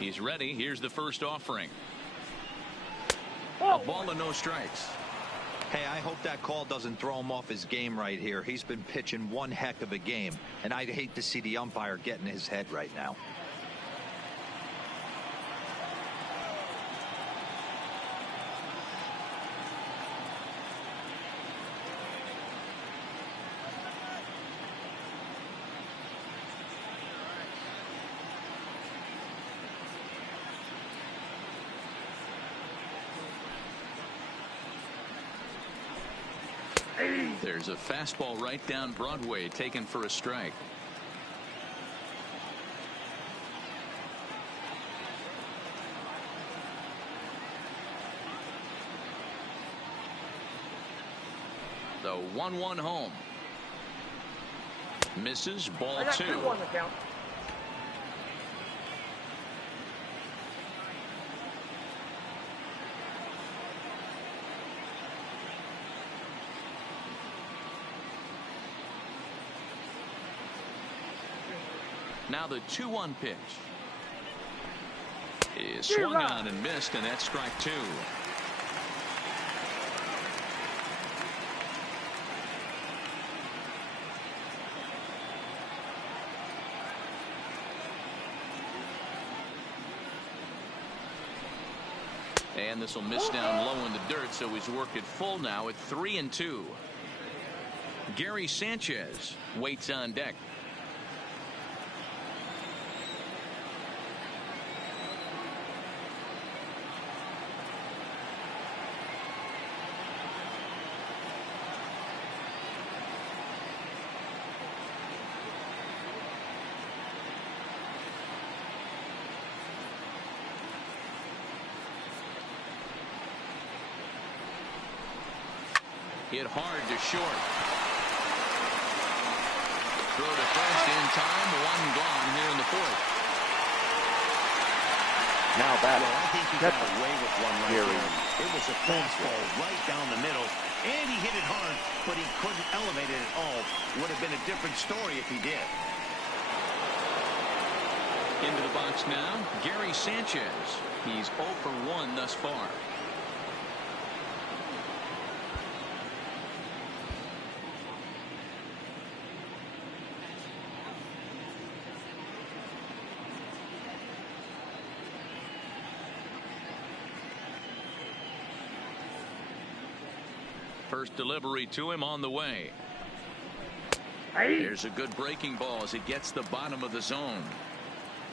He's ready. Here's the first offering. A ball and no strikes. Hey, I hope that call doesn't throw him off his game right here. He's been pitching one heck of a game, and I'd hate to see the umpire get in his head right now. There's a fastball right down Broadway, taken for a strike. The 1-1 home. Misses, ball 2. Now the 2-1 pitch is swung on and missed, and that's strike 2. And this will miss down low in the dirt, so he's worked it full now at 3-2. Gary Sanchez waits on deck. Hit hard to short. Throw to first in time. 1 gone here in the 4th. Now back. I think he got away with one right there. It was a fastball right down the middle, and he hit it hard, but he couldn't elevate it at all. Would have been a different story if he did. Into the box now, Gary Sanchez. He's 0 for 1 thus far. First delivery to him on the way. There's a good breaking ball as it gets the bottom of the zone.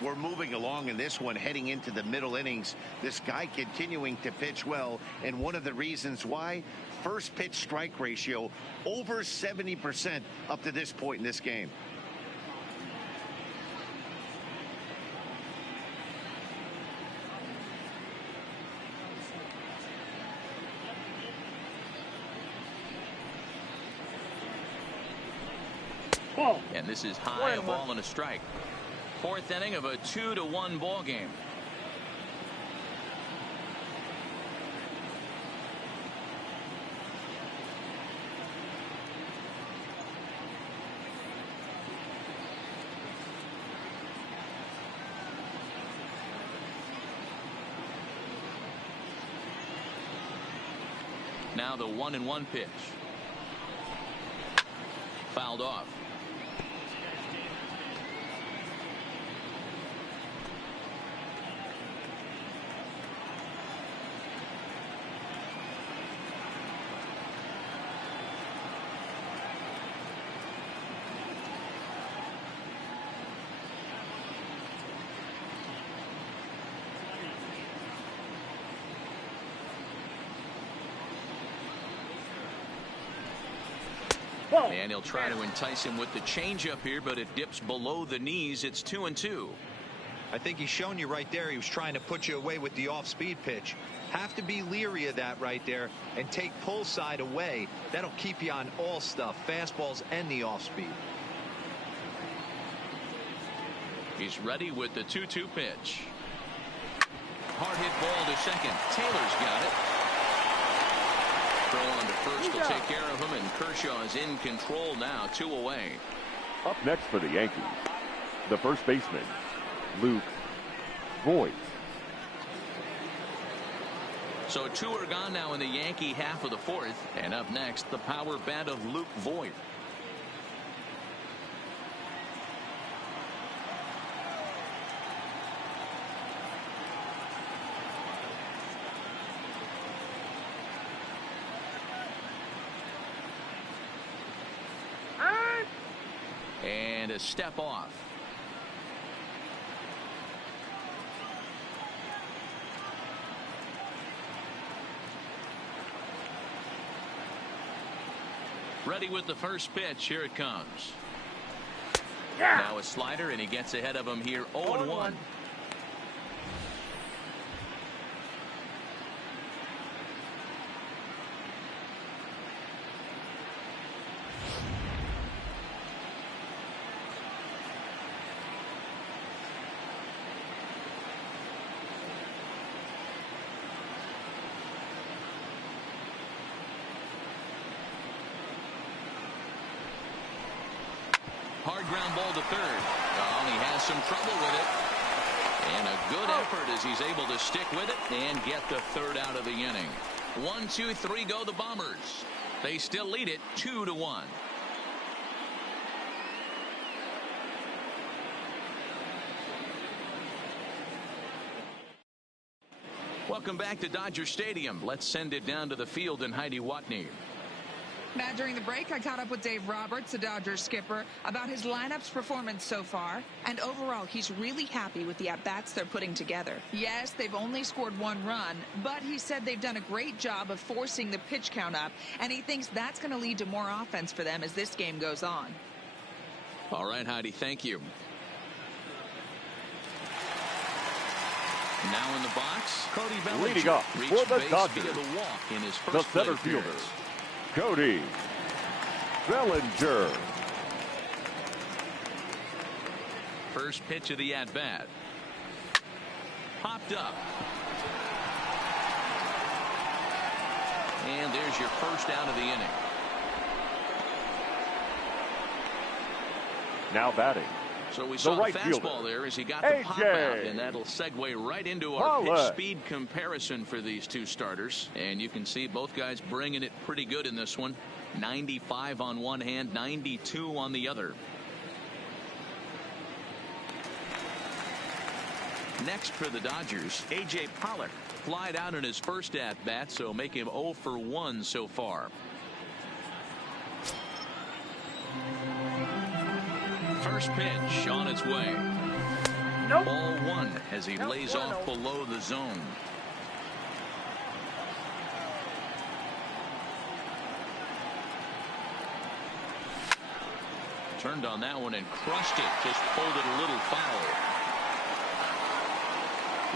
We're moving along in this one, heading into the middle innings. This guy continuing to pitch well, and one of the reasons why, first pitch strike ratio over 70% up to this point in this game. And this is high, a ball and a strike. 4th inning of a 2-1 ball game. Now the 1-1 pitch. Fouled off. And he'll try to entice him with the changeup here, but it dips below the knees. It's 2-2. I think he's shown you right there. He was trying to put you away with the off-speed pitch. Have to be leery of that right there and take pull side away. That'll keep you on all stuff, fastballs and the off-speed. He's ready with the 2-2 pitch. Hard hit ball to second. Taylor's got it. Throw on to first will take care of him, and Kershaw is in control now, 2 away. Up next for the Yankees, the first baseman, Luke Voit. So 2 are gone now in the Yankee half of the 4th, and up next, the power bat of Luke Voit. And a step off. Ready with the first pitch. Here it comes. Now a slider, and he gets ahead of him here. 0-1. Hard ground ball to third. Oh, he has some trouble with it. And a good effort as he's able to stick with it and get the third out of the inning. 1, 2, 3 go the Bombers. They still lead it 2-1. Welcome back to Dodger Stadium. Let's send it down to the field and Heidi Watney. Matt, during the break, I caught up with Dave Roberts, the Dodgers skipper, about his lineup's performance so far. And overall, he's really happy with the at-bats they're putting together. Yes, they've only scored 1 run, but he said they've done a great job of forcing the pitch count up, and he thinks that's going to lead to more offense for them as this game goes on. All right, Heidi, thank you. Now in the box, Cody Bellinger. Leading up for the Dodgers, via the walk in his the first center fielder, Cody Bellinger. First pitch of the at-bat. Popped up. And there's your first out of the inning. Now batting, So we saw the right the fastball fielder, there as he got the pop out, and that'll segue right into our pitch speed comparison for these two starters. And you can see both guys bringing it pretty good in this one. 95 on one hand, 92 on the other. Next for the Dodgers, A.J. Pollock flied out in his first at-bat, so make him 0 for 1 so far. First pitch on its way. Nope. Ball 1 as he lays off below the zone. Turned on that one and crushed it. Just pulled it a little foul.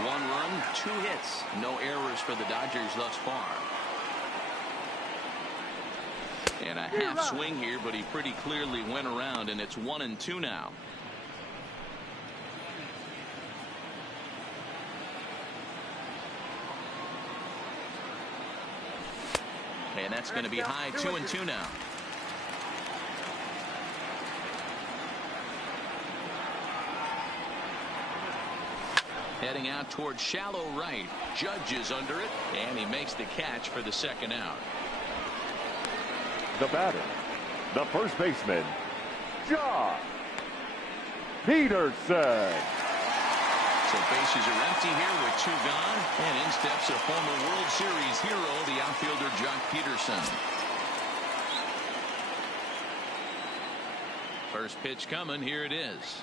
1 run, 2 hits. No errors for the Dodgers thus far. And a half swing here, but he pretty clearly went around, and it's 1-2 now. And that's going to be high, 2-2 now. Heading out towards shallow right. Judge is under it, and he makes the catch for the second out. The batter, the first baseman, Josh Peterson. So bases are empty here with 2 gone, and in steps a former World Series hero, the outfielder Josh Peterson. First pitch coming. Here it is.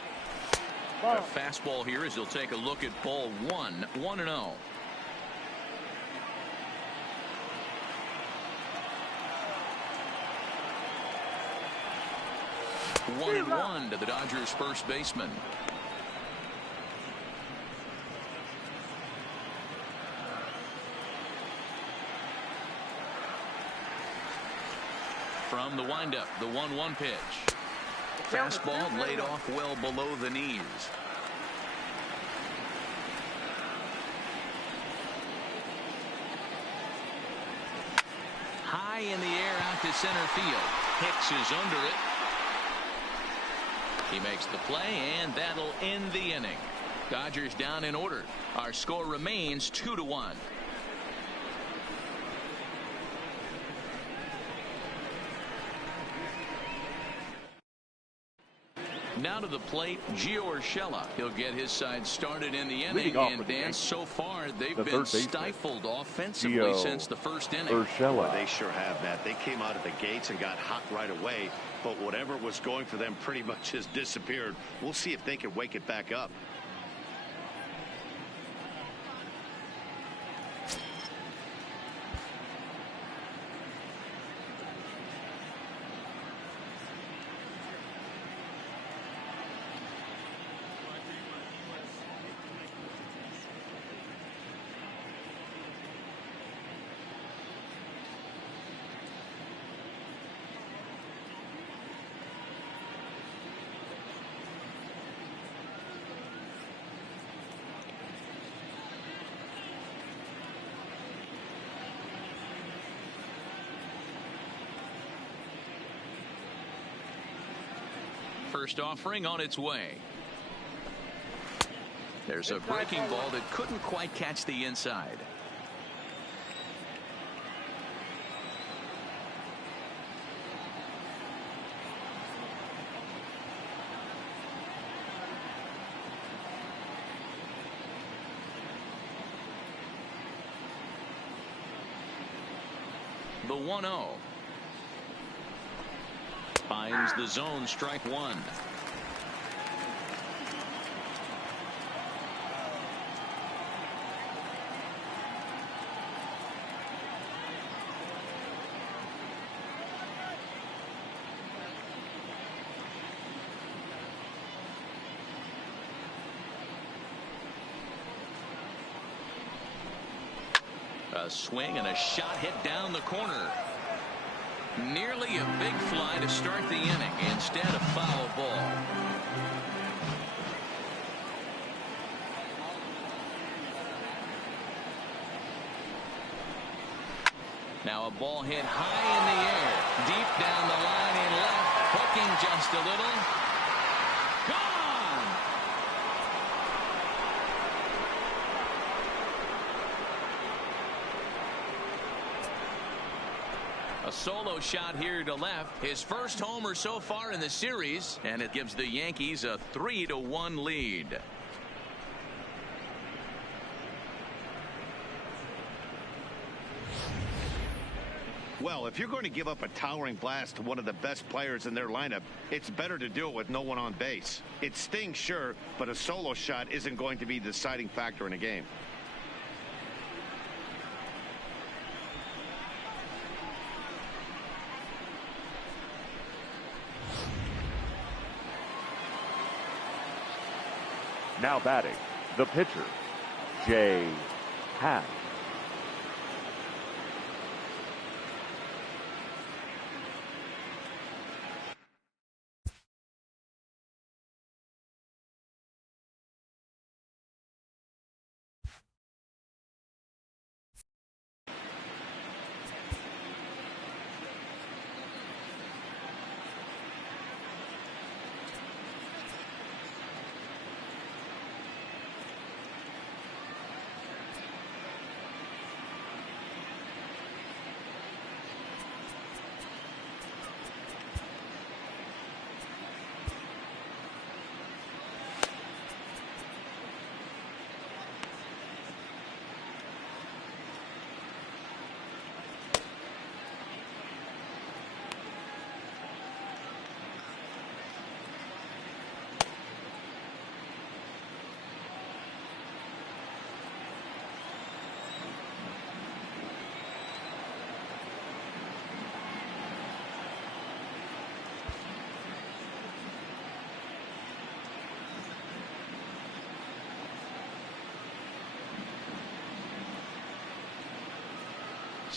A fastball here as he'll take a look at ball 1. 1-0. 1-1 to the Dodgers first baseman. From the windup, the 1-1 pitch. Fastball laid off well below the knees. High in the air out to center field. Hicks is under it. He makes the play, and that'll end the inning. Dodgers down in order. Our score remains 2-1. Now to the plate, Gio Urshela. He'll get his side started in the inning. And Dan, so far they've been stifled offensively since the first inning. Well, they sure have, Matt. They came out of the gates and got hot right away. But whatever was going for them pretty much has disappeared. We'll see if they can wake it back up. First offering on its way. There's a breaking ball that couldn't quite catch the inside. The 1-0. Finds the zone, strike one. A swing and a shot hit down the corner. Nearly a big fly to start the inning. Instead, a foul ball. Now a ball hit high in the air. Deep down the line in left. Hooking just a little. Gone! A solo shot here to left. His first homer so far in the series, and it gives the Yankees a 3-1 lead. Well, if you're going to give up a towering blast to one of the best players in their lineup, it's better to do it with no one on base. It stings, sure, but a solo shot isn't going to be the deciding factor in a game. Now batting, the pitcher, Happ.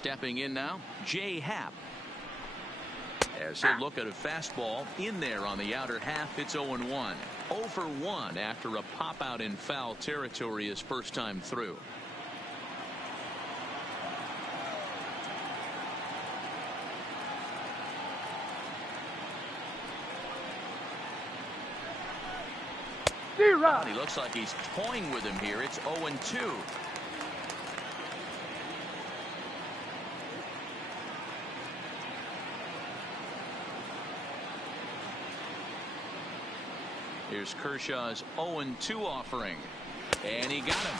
Stepping in now, Happ. As he'll look at a fastball in there on the outer half, it's 0-1. 0 for 1 after a pop out in foul territory his first time through. He looks like he's toying with him here. It's 0-2. Here's Kershaw's 0-2 offering. And he got him.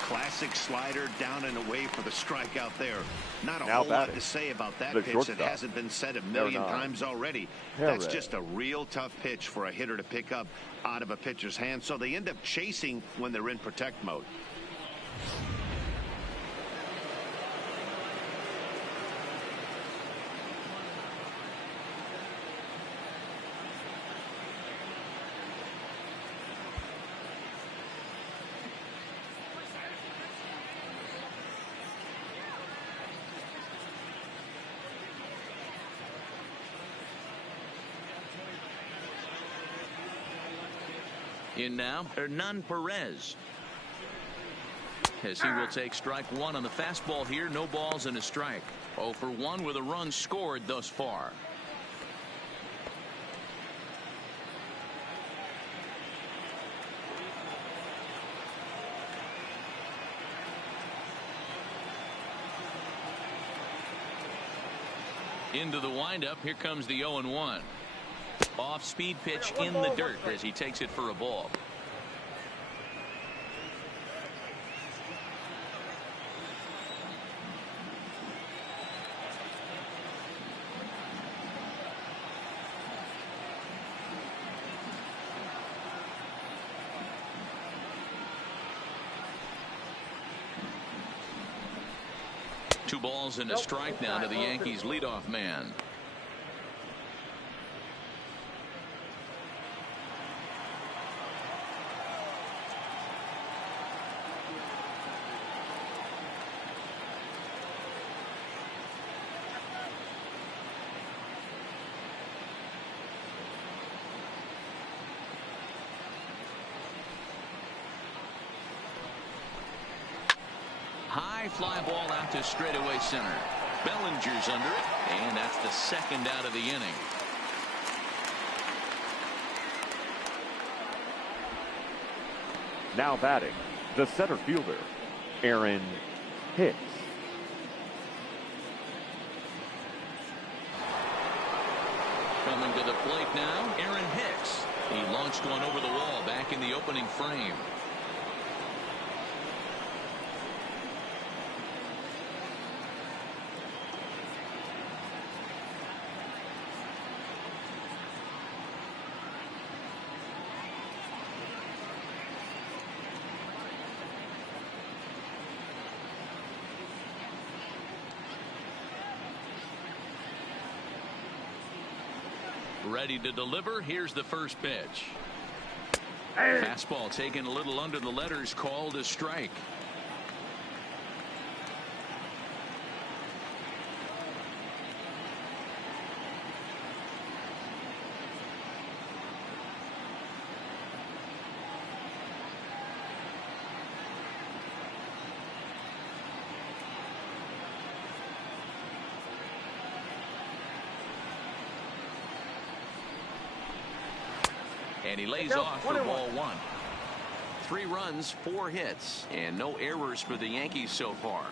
Classic slider down and away for the strikeout there. Not a Now whole lot batting, to say about that the pitch shortstop. that hasn't been said a million times already. That's just a real tough pitch for a hitter to pick up out of a pitcher's hand. So they end up chasing when they're in protect mode. In now, Hernan Perez. As he will take strike one on the fastball here. No balls and a strike. 0 for 1 with a run scored thus far. Into the windup. Here comes the 0-1. Off speed pitch in the dirt as he takes it for a ball. Two balls and a strike now to the Yankees leadoff man. High fly ball out to straightaway center. Bellinger's under it, and that's the second out of the inning. Now batting, the center fielder, Aaron Hicks. Coming to the plate now, Aaron Hicks. He launched one over the wall back in the opening frame. Ready to deliver. Here's the first pitch. Fastball taken a little under the letters, called a strike. And he lays off for ball one. 3 runs, 4 hits, and no errors for the Yankees so far.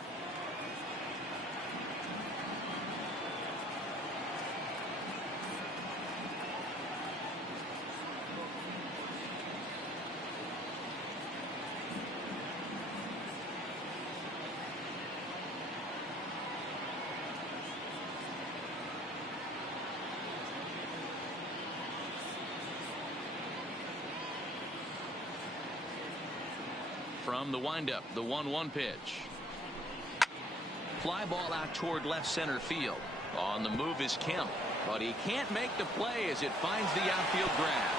From the windup, the 1-1 pitch. Fly ball out toward left center field. On the move is Kemp, but he can't make the play as it finds the outfield grass.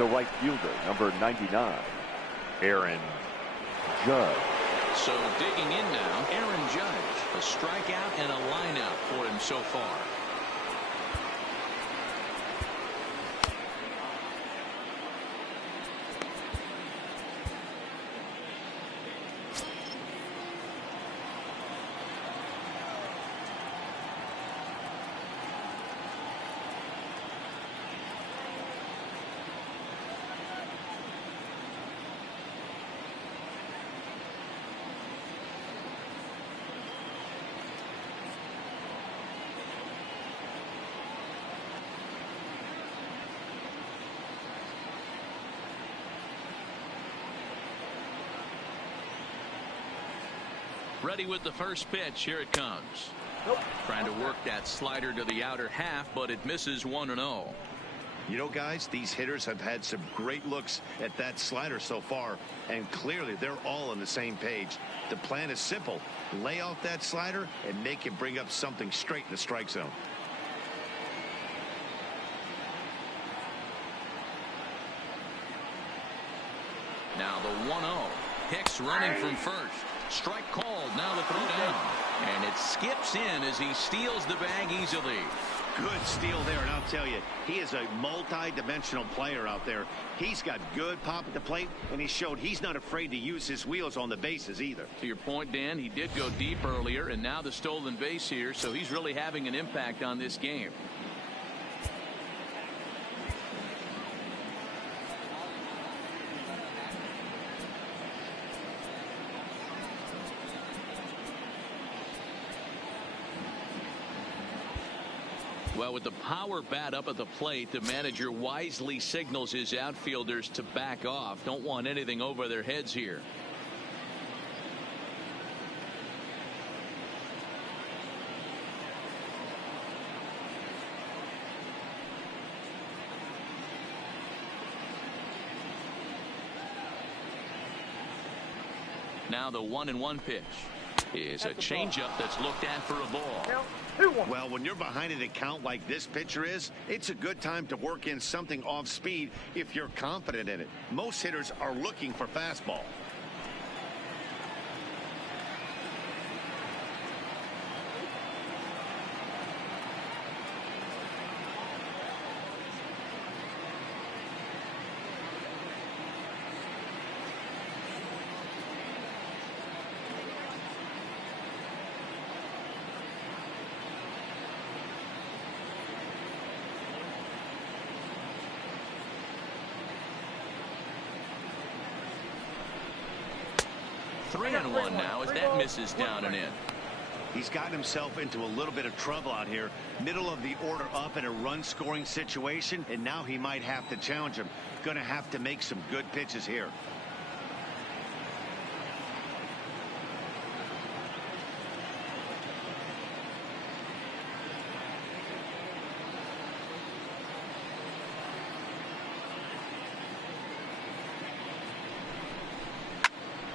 the right fielder, number 99, Aaron Judge. So digging in now, Aaron Judge. A strikeout and a line out for him so far. Ready with the first pitch. Here it comes. Trying to work that slider to the outer half, but it misses 1-0. You know, guys, these hitters have had some great looks at that slider so far, and clearly they're all on the same page. The plan is simple. Lay off that slider and make him bring up something straight in the strike zone. Now the 1-0. Hicks running from first. Strike called. Now the throw down. And it skips in as he steals the bag easily. Good steal there, and I'll tell you, he is a multi-dimensional player out there. He's got good pop at the plate, and he showed he's not afraid to use his wheels on the bases either. To your point, Dan, he did go deep earlier, and now the stolen base here, so he's really having an impact on this game. Well, with the power bat up at the plate, the manager wisely signals his outfielders to back off. Don't want anything over their heads here. Now the 1-1 pitch is a changeup that's looked at for a ball. Well, when you're behind an account like this pitcher is, it's a good time to work in something off speed if you're confident in it. Most hitters are looking for fastball. Three and one now as that misses down and in. He's gotten himself into a little bit of trouble out here. Middle of the order up in a run-scoring situation, and now he might have to challenge him. Going to have to make some good pitches here.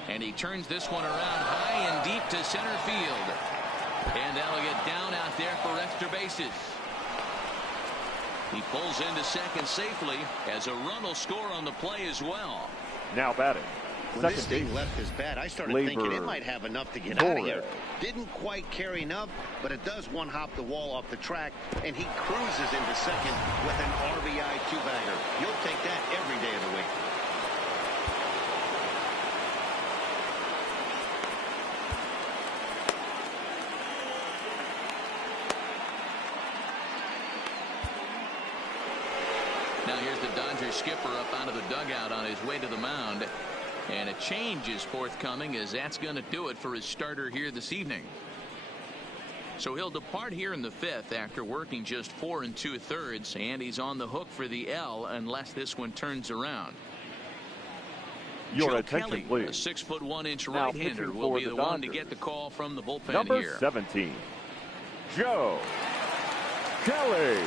And he turns this one around high and deep to center field. And Elliott down out there for extra bases. He pulls into second safely as a run will score on the play as well. Now batting. When this thing left his bat, I started thinking it might have enough to get out of here. Didn't quite carry enough, but it does one-hop the wall off the track, and he cruises into second with an RBI two-bagger. You'll take that every day of the week. Now here's the Dodgers skipper up out of the dugout on his way to the mound. And a change is forthcoming as that's going to do it for his starter here this evening. So he'll depart here in the fifth after working just 4 2/3, and he's on the hook for the L unless this one turns around. Your Joe attention, Kelly, please. a 6'1" Now right-hander, pitching will for be the the one to Dodgers. get the call from the bullpen Number here. 17, Joe Kelly.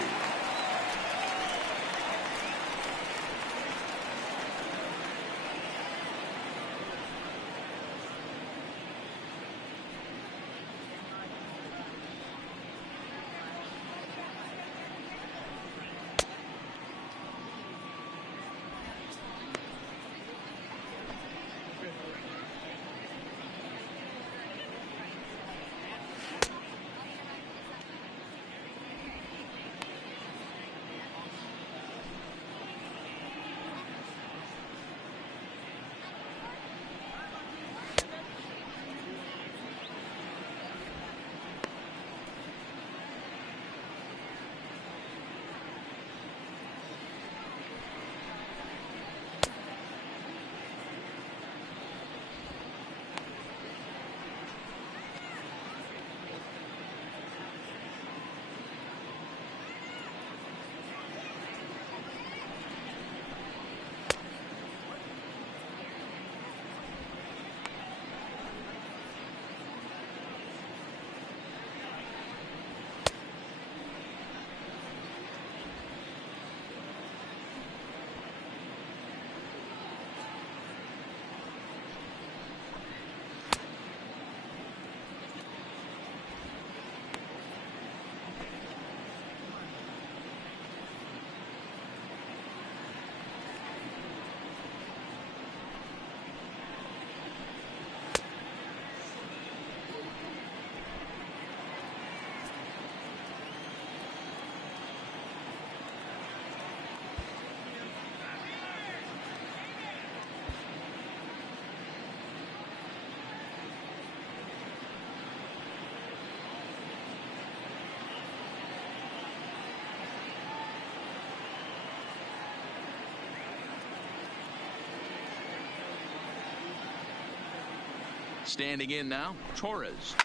Standing in now, Torres.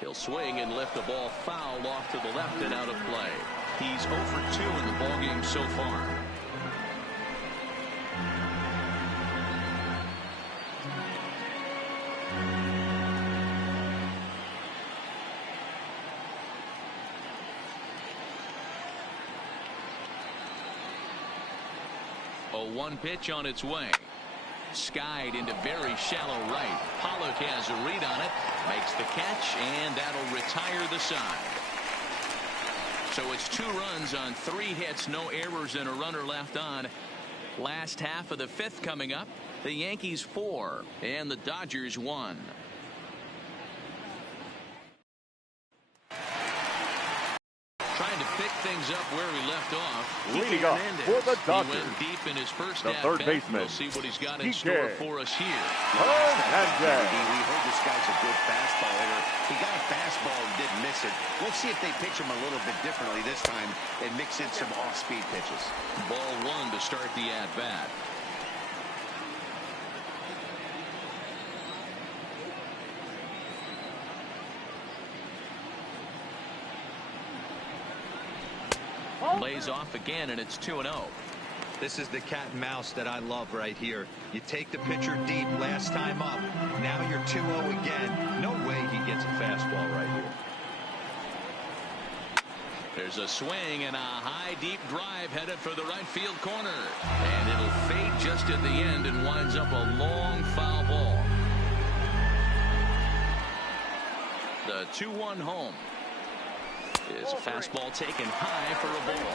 He'll swing and lift the ball foul off to the left and out of play. He's 0 for 2 in the ballgame so far. A 1 pitch on its way. Skied into very shallow right. Pollock has a read on it, makes the catch, and that'll retire the side. So it's 2 runs on 3 hits, no errors, and a runner left on. Last half of the 5th coming up. The Yankees 4 and the Dodgers 1. Trying to pick things up where we left off. Leading off for the Dodgers. He went deep in his first the third baseman. We'll see what he's got in store for us here. We heard this guy's a good fastball hitter. He got a fastball and didn't miss it. We'll see if they pitch him a little bit differently this time and mix in some off-speed pitches. Ball 1 to start the at-bat. Lays off again, and it's 2-0. This is the cat and mouse that I love right here. You take the pitcher deep last time up. Now you're 2-0 again. No way he gets a fastball right here. There's a swing and a high deep drive headed for the right field corner. And it'll fade just at the end and winds up a long foul ball. The 2-1 home. Is a fastball taken high for a ball.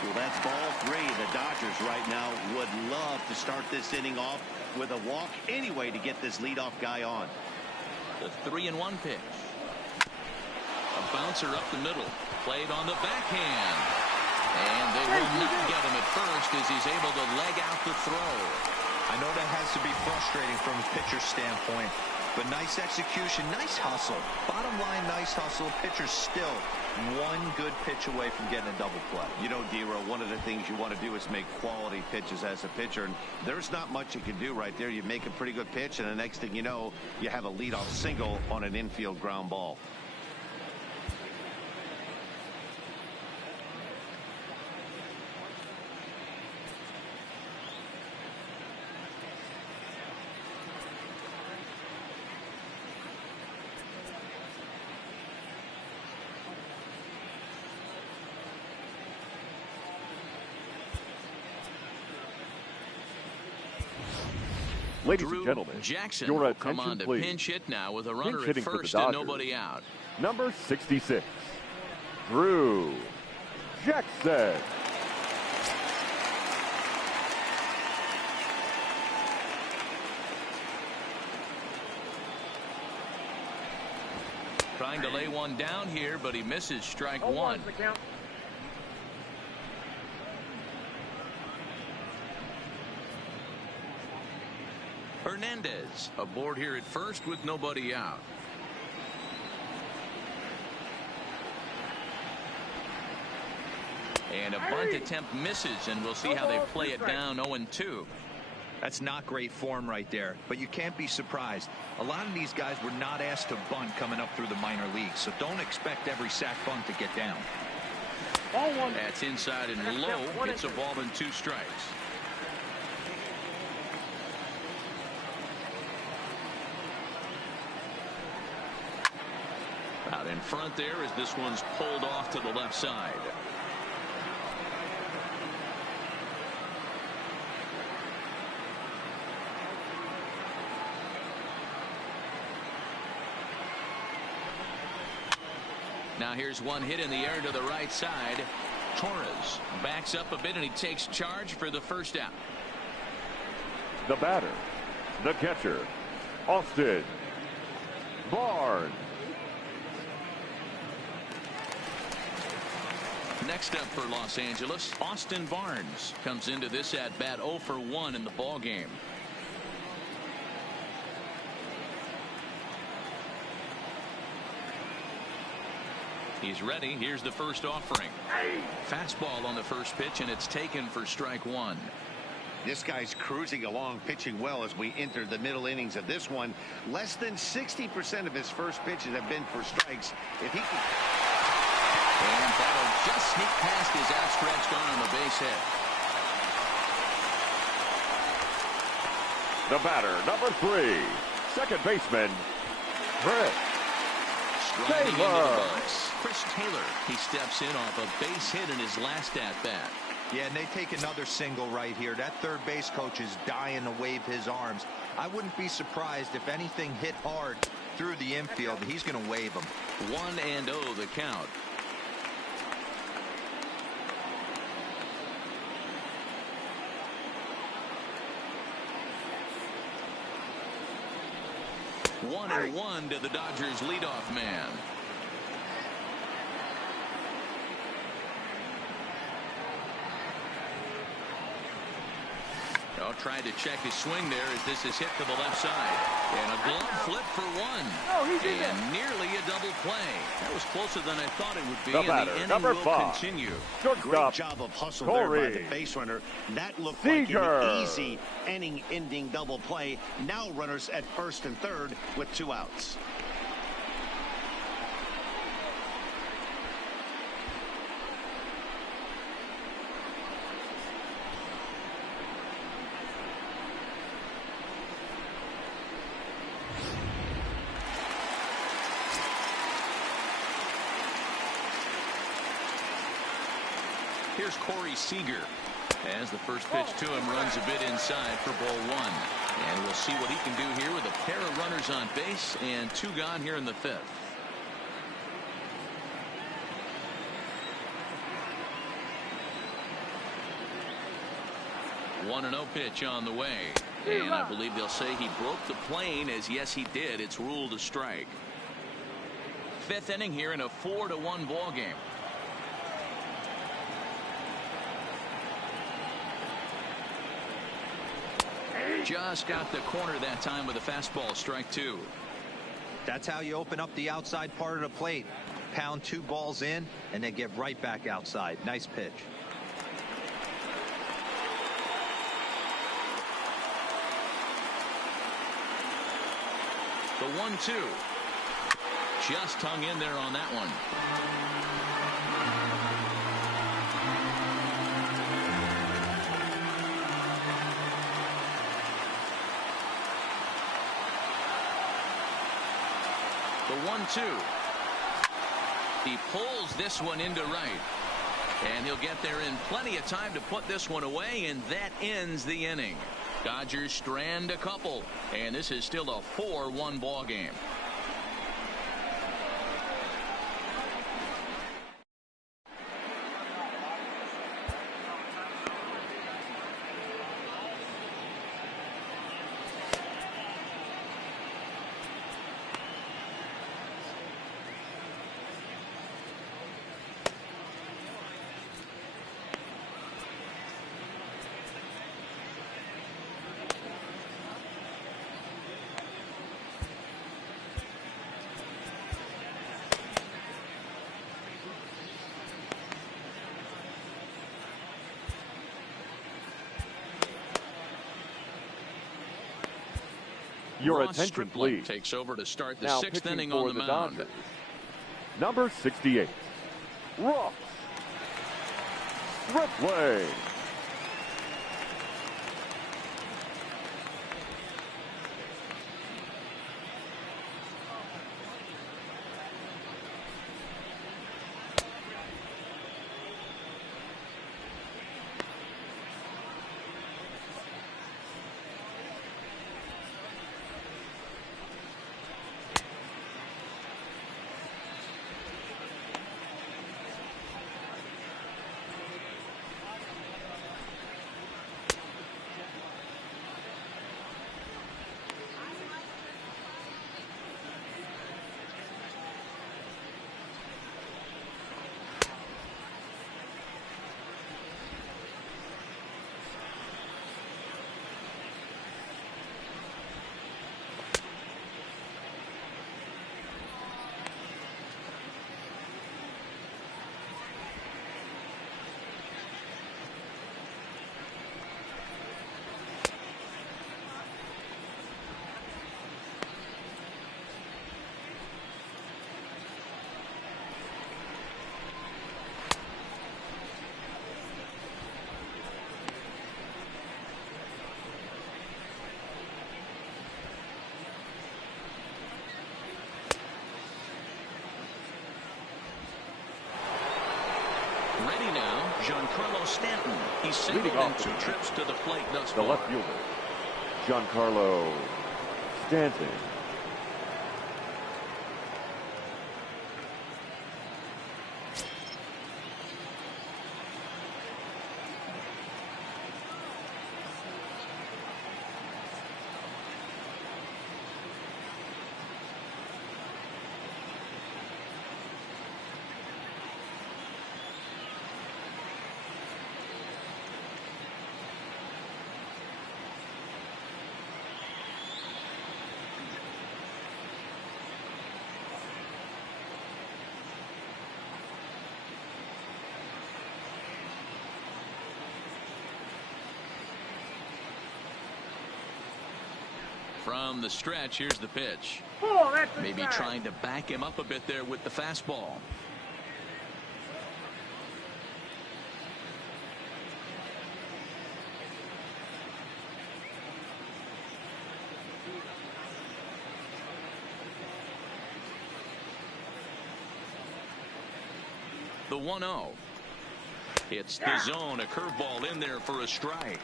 Well, that's ball 3. The Dodgers right now would love to start this inning off with a walk anyway to get this leadoff guy on. The 3-1 pitch. A bouncer up the middle. Played on the backhand. And they will not get him at first as he's able to leg out the throw. I know that has to be frustrating from a pitcher's standpoint. But nice execution, nice hustle. Bottom line, nice hustle. Pitcher's still 1 good pitch away from getting a double play. You know, D-Row, one of the things you want to do is make quality pitches as a pitcher. And there's not much you can do right there. You make a pretty good pitch, and the next thing you know, you have a leadoff single on an infield ground ball. Ladies and gentlemen, Jackson your will come attention on to please. pinch hit now with a runner Pinch at hitting for the first and Dodgers. nobody out. Number 66, Drew Jackson. Trying to lay one down here, but he misses strike 1. Hernandez aboard here at first with nobody out. And a bunt attempt misses, and we'll see how they play it down 0-2. That's not great form right there, but you can't be surprised. A lot of these guys were not asked to bunt coming up through the minor leagues, so don't expect every sack bunt to get down. That's inside and low. It's a ball and 2 strikes. Out in front there as this one's pulled off to the left side. Now here's one hit in the air to the right side. Torres backs up a bit and he takes charge for the first out. The batter, the catcher, Austin Barnes. Next up for Los Angeles, Austin Barnes comes into this at bat 0 for 1 in the ball game. He's ready. Here's the first offering. Fastball on the first pitch, and it's taken for strike 1. This guy's cruising along, pitching well as we enter the middle innings of this one. Less than 60% of his first pitches have been for strikes. If he can... And that'll just sneak past his outstretched arm on the base hit. The batter, number 3, second baseman, Chris Striding into the Taylor. box, Chris Taylor. He steps in off a base hit in his last at-bat. Yeah, and they take another single right here. That third base coach is dying to wave his arms. I wouldn't be surprised if anything hit hard through the infield. He's going to wave them. 1-0 the count. One and one to the Dodgers leadoff man. Tried to check his swing there as this is hit to the left side. And a glove flip for one. And nearly a double play. That was closer than I thought it would be. The batter, and the number inning will 5. continue. Great job of hustle there by the base runner. That looked like an easy inning-ending double play. Now runners at first and third with 2 outs. Here's Corey Seager as the first pitch to him runs a bit inside for ball 1. And we'll see what he can do here with a pair of runners on base and 2 gone here in the 5th. One and 0 pitch on the way. And I believe they'll say he broke the plane, as yes he did. It's ruled a strike. 5th inning here in a 4-1 ball game. Just got the corner that time with a fastball, strike 2. That's how you open up the outside part of the plate. Pound 2 balls in and then get right back outside. Nice pitch. The 1-2. Just hung in there on that one. The 1-2. He pulls this one into right. And he'll get there in plenty of time to put this one away, and that ends the inning. Dodgers strand a couple, and this is still a 4-1 ball game. Your Ross attention, Stripling please. takes over to start the Now 6th pitching inning for on the the mound. Dodgers, number 68, Ross Stripling. ready now, Giancarlo Stanton. He's singled Leading in off 2 trips to the plate thus the far. left fielder, Giancarlo Stanton. From the stretch, here's the pitch. Oh, that's a Maybe strike. trying to back him up a bit there with the fastball. The 1-0. It's the zone. A curveball in there for a strike.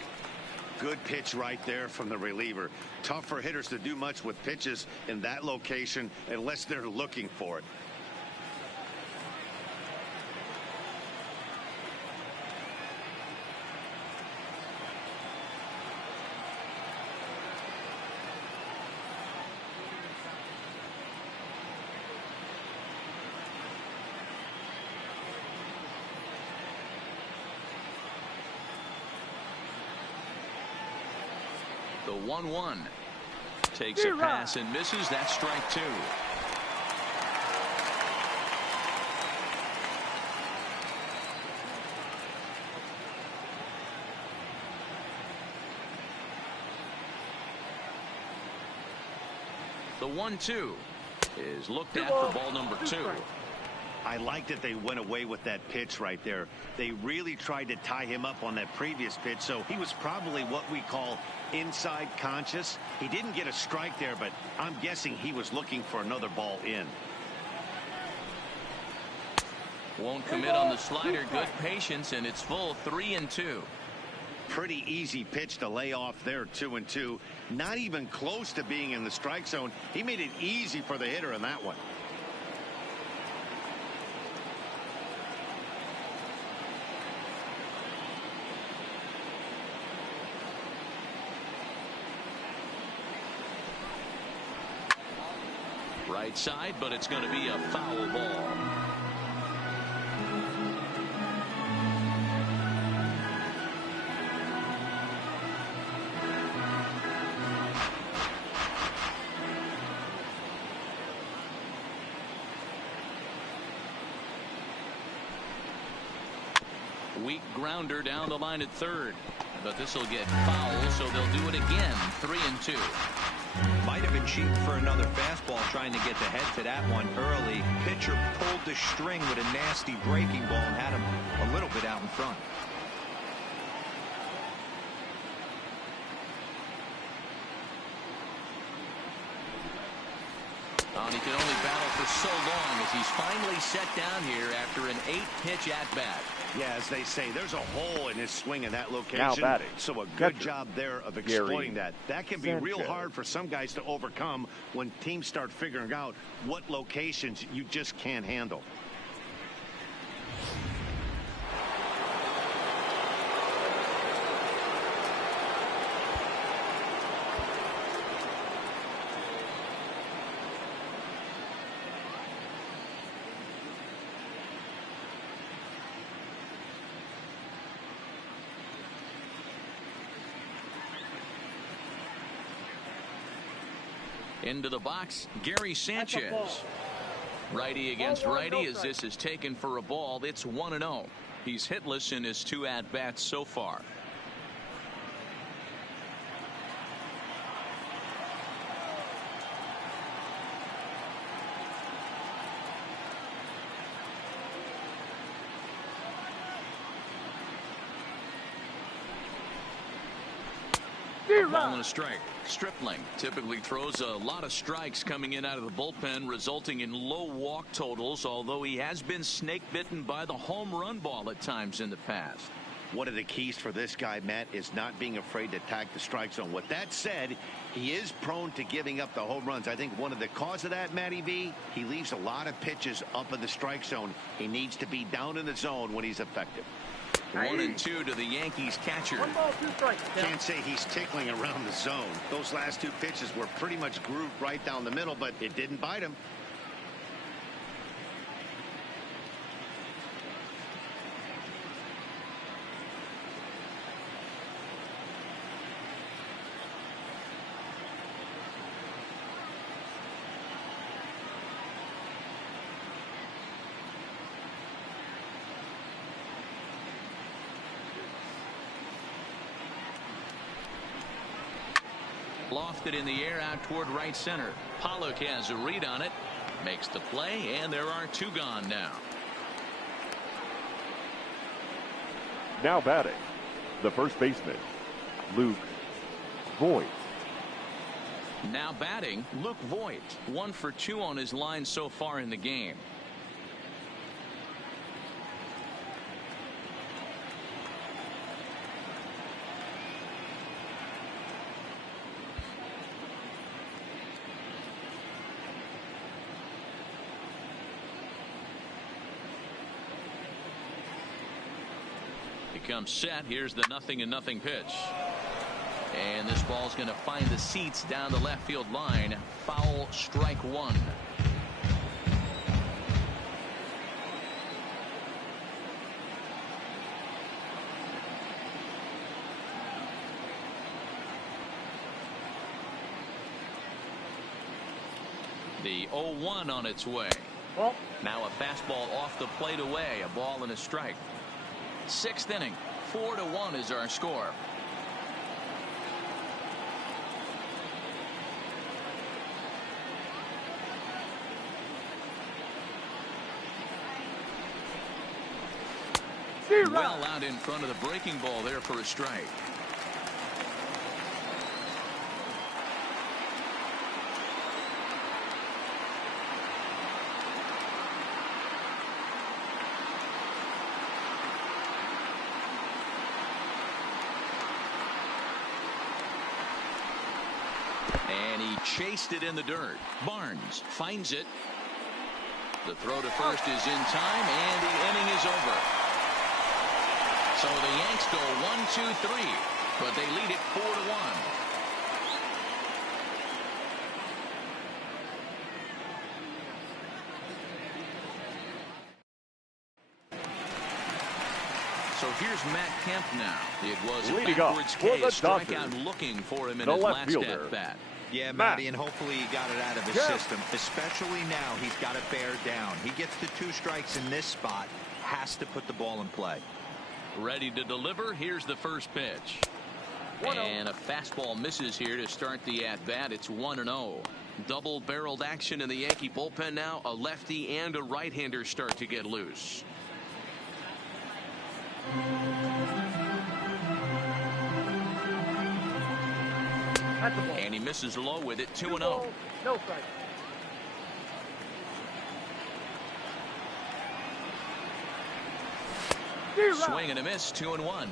Good pitch right there from the reliever. Tough for hitters to do much with pitches in that location unless they're looking for it. The 1-1 takes a pass and misses. That's strike 2. The 1-2 is looked at for ball number 2. I like that they went away with that pitch right there. They really tried to tie him up on that previous pitch, so he was probably what we call inside conscious. He didn't get a strike there, but I'm guessing he was looking for another ball in. Won't commit on the slider. Good patience, and it's full 3-2. Pretty easy pitch to lay off there, 2-2. Not even close to being in the strike zone. He made it easy for the hitter in that one. Right side, but it's going to be a foul ball. Weak grounder down the line at third, but this will get foul, so they'll do it again. 3-2. Might have been cheating for another fastball, trying to get the head to that one early. Pitcher pulled the string with a nasty breaking ball and had him a little bit out in front. He can only battle for so long as he's finally set down here after an 8-pitch at-bat. Yeah, as they say, there's a hole in his swing in that location. Now batting, so a good catcher, job there of exploiting Gary that. That can be real Sanchez. hard for some guys to overcome when teams start figuring out what locations you just can't handle. Into the box, Gary Sanchez. Righty against righty as this is taken for a ball. It's 1-0. He's hitless in his 2 at-bats so far. A ball and a strike. Stripling typically throws a lot of strikes coming in out of the bullpen, resulting in low walk totals, although he has been snake bitten by the home run ball at times in the past. One of the keys for this guy, Matt, is not being afraid to attack the strike zone. With that said, he is prone to giving up the home runs. I think one of the cause of that, Matty V, he leaves a lot of pitches up in the strike zone. He needs to be down in the zone when he's effective. 1-2 to the Yankees catcher. 1 ball, 2 strikes. Can't say he's tickling around the zone. Those last 2 pitches were pretty much grooved right down the middle, but it didn't bite him. Lofted in the air out toward right center. Pollock has a read on it, makes the play, and there are 2 gone now. Now batting, the first baseman, Luke Voigt. Now batting, Luke Voigt. 1 for 2 on his line so far in the game. Comes set. Here's the 0-0 pitch, and this ball's going to find the seats down the left field line. Foul, strike 1. The 0-1 on its way. Well, now a fastball off the plate away. A ball and a strike. 6th inning, 4-1 is our score. Well out in front of the breaking ball there for a strike. And he chased it in the dirt. Barnes finds it. The throw to first is in time, and the inning is over. So the Yanks go 1-2-3, but they lead it 4-1. So here's Matt Kemp now. It was a backwards case, strikeout looking for him in his last at bat. Yeah, Matty, and hopefully he got it out of his system. Especially now, he's got to bear down. He gets the 2 strikes in this spot, has to put the ball in play. Ready to deliver. Here's the first pitch. And a fastball misses here to start the at-bat. It's 1-0. Double-barreled action in the Yankee bullpen now. A lefty and a right-hander start to get loose. And he misses low with it. 2-0. No strike. Swing and a miss. 2-1.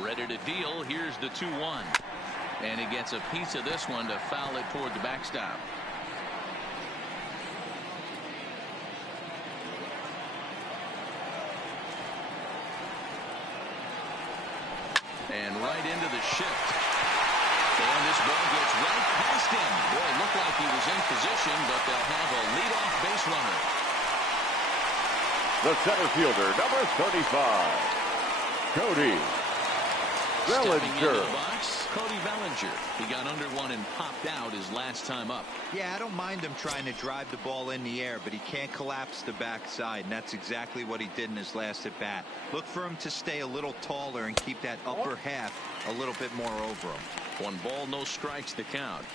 Ready to deal. Here's the 2-1. And he gets a piece of this one to foul it toward the backstop. And right into the shift. And this ball gets right past him. Boy, it looked like he was in position, but they'll have a leadoff base runner. The center fielder, number 35, Cody Bellinger. Cody Bellinger. He got under one and popped out his last time up. Yeah, I don't mind him trying to drive the ball in the air, but he can't collapse the backside, and that's exactly what he did in his last at bat. Look for him to stay a little taller and keep that upper half a little bit more over him. 1 ball, no strikes to count.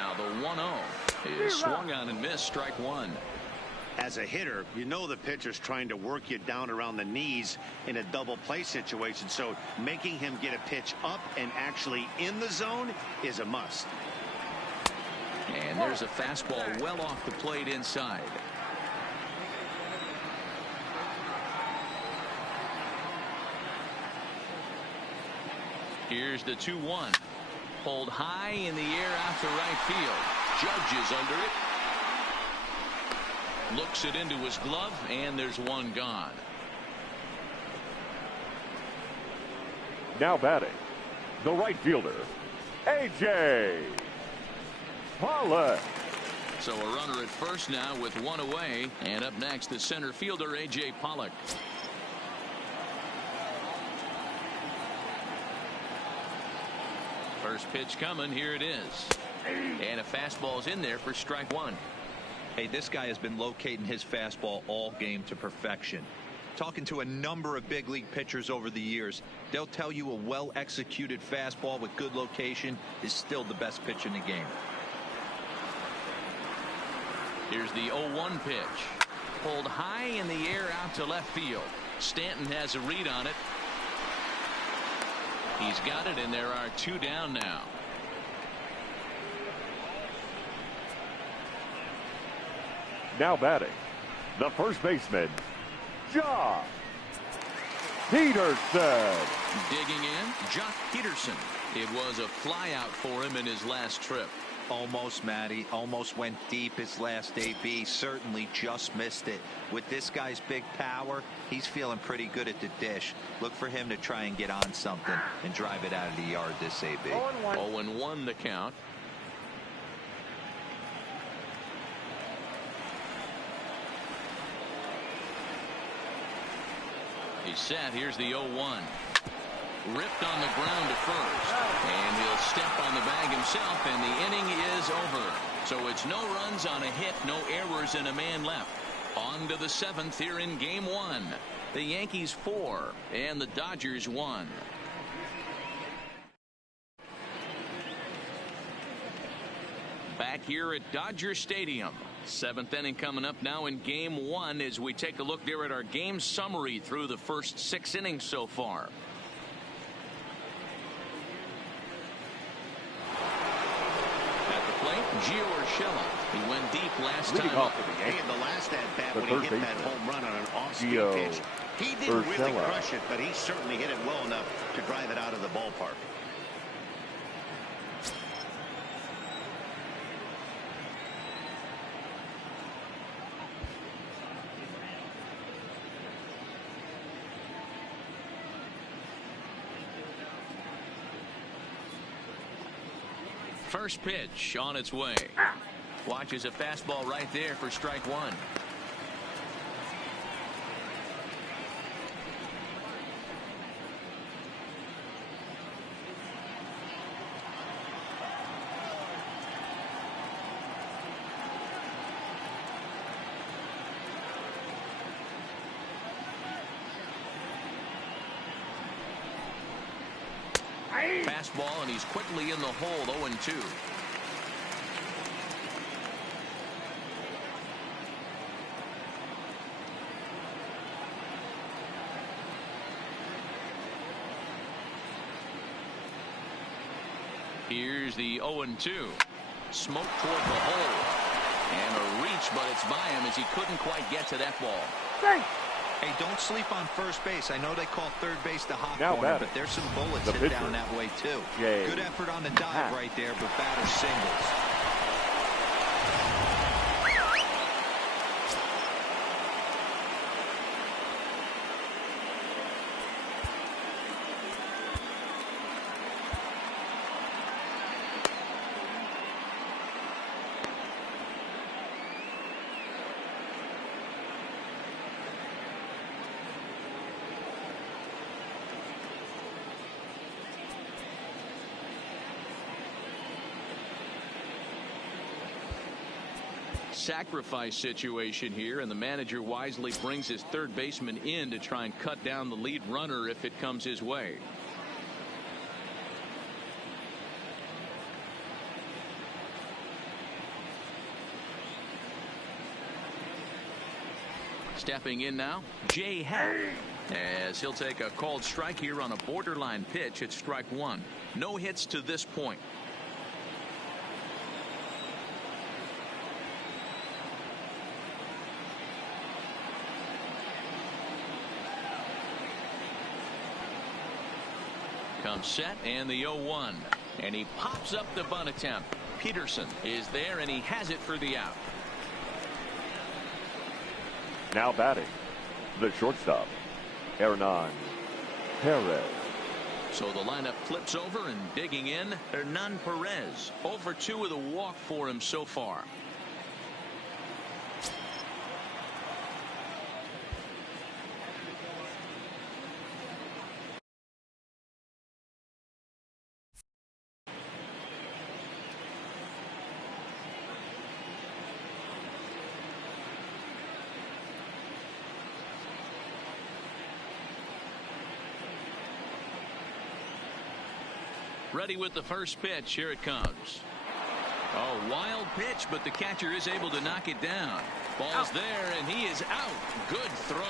Now the 1-0 is swung on and missed, strike one. As a hitter, you know the pitcher's trying to work you down around the knees in a double play situation, so making him get a pitch up and actually in the zone is a must. And there's a fastball well off the plate inside. Here's the 2-1. Pulled high in the air out to right field. Judge is under it. Looks it into his glove, and there's one gone. Now batting, the right fielder, A.J. Pollock. So a runner at first now with one away. And up next, the center fielder, A.J. Pollock. First pitch coming. Here it is. And a fastball's in there for strike one. Hey, this guy has been locating his fastball all game to perfection. Talking to a number of big league pitchers over the years, they'll tell you a well executed fastball with good location is still the best pitch in the game. Here's the 0-1 pitch. Pulled high in the air out to left field. Stanton has a read on it. He's got it, and there are two down now. Now batting, the first baseman, Josh Peterson. Digging in, Josh Peterson. It was a flyout for him in his last trip. Almost, Matty. Almost went deep his last AB. Certainly just missed it. With this guy's big power, he's feeling pretty good at the dish. Look for him to try and get on something and drive it out of the yard this AB. 0-1 the count. He's set. Here's the 0-1. Ripped on the ground to first. And he'll step on the bag himself, and the inning is over. So it's no runs on a hit, no errors, and a man left. On to the seventh here in game one. The Yankees 4 and the Dodgers 1. Back here at Dodger Stadium. Seventh inning coming up now in game one as we take a look there at our game summary through the first 6 innings so far. At the plate, Gio Urshela. He went deep last time. Off of the Hey, in the last at bat when he hit that home run on an off-speed Gio pitch, he didn't really Urshela. crush it, but he certainly hit it well enough to drive it out of the ballpark. First pitch on its way. Watches a fastball right there for strike one. Fastball, and he's quickly in the hole. 0-2. Here's the 0-2. Smoke toward the hole. And a reach, but it's by him as he couldn't quite get to that ball. Thanks. Hey, don't sleep on first base. I know they call third base the hot Now corner, batting, but there's some bullets the hit pitcher, down that way, too. Jay Good effort on the dive Happ. right there, but batter singles. Sacrifice situation here, and the manager wisely brings his third baseman in to try and cut down the lead runner if it comes his way. Stepping in now, Happ, as he'll take a called strike here on a borderline pitch at strike one. No hits to this point. Comes set and the 0-1, and he pops up the bunt attempt. Peterson is there and he has it for the out. Now batting, the shortstop, Hernan Perez. So the lineup flips over, and digging in, Hernan Perez. 0 for 2 with a walk for him so far. Ready with the first pitch. Here it comes. A wild pitch, but the catcher is able to knock it down. Ball's there, and he is out. Good throw.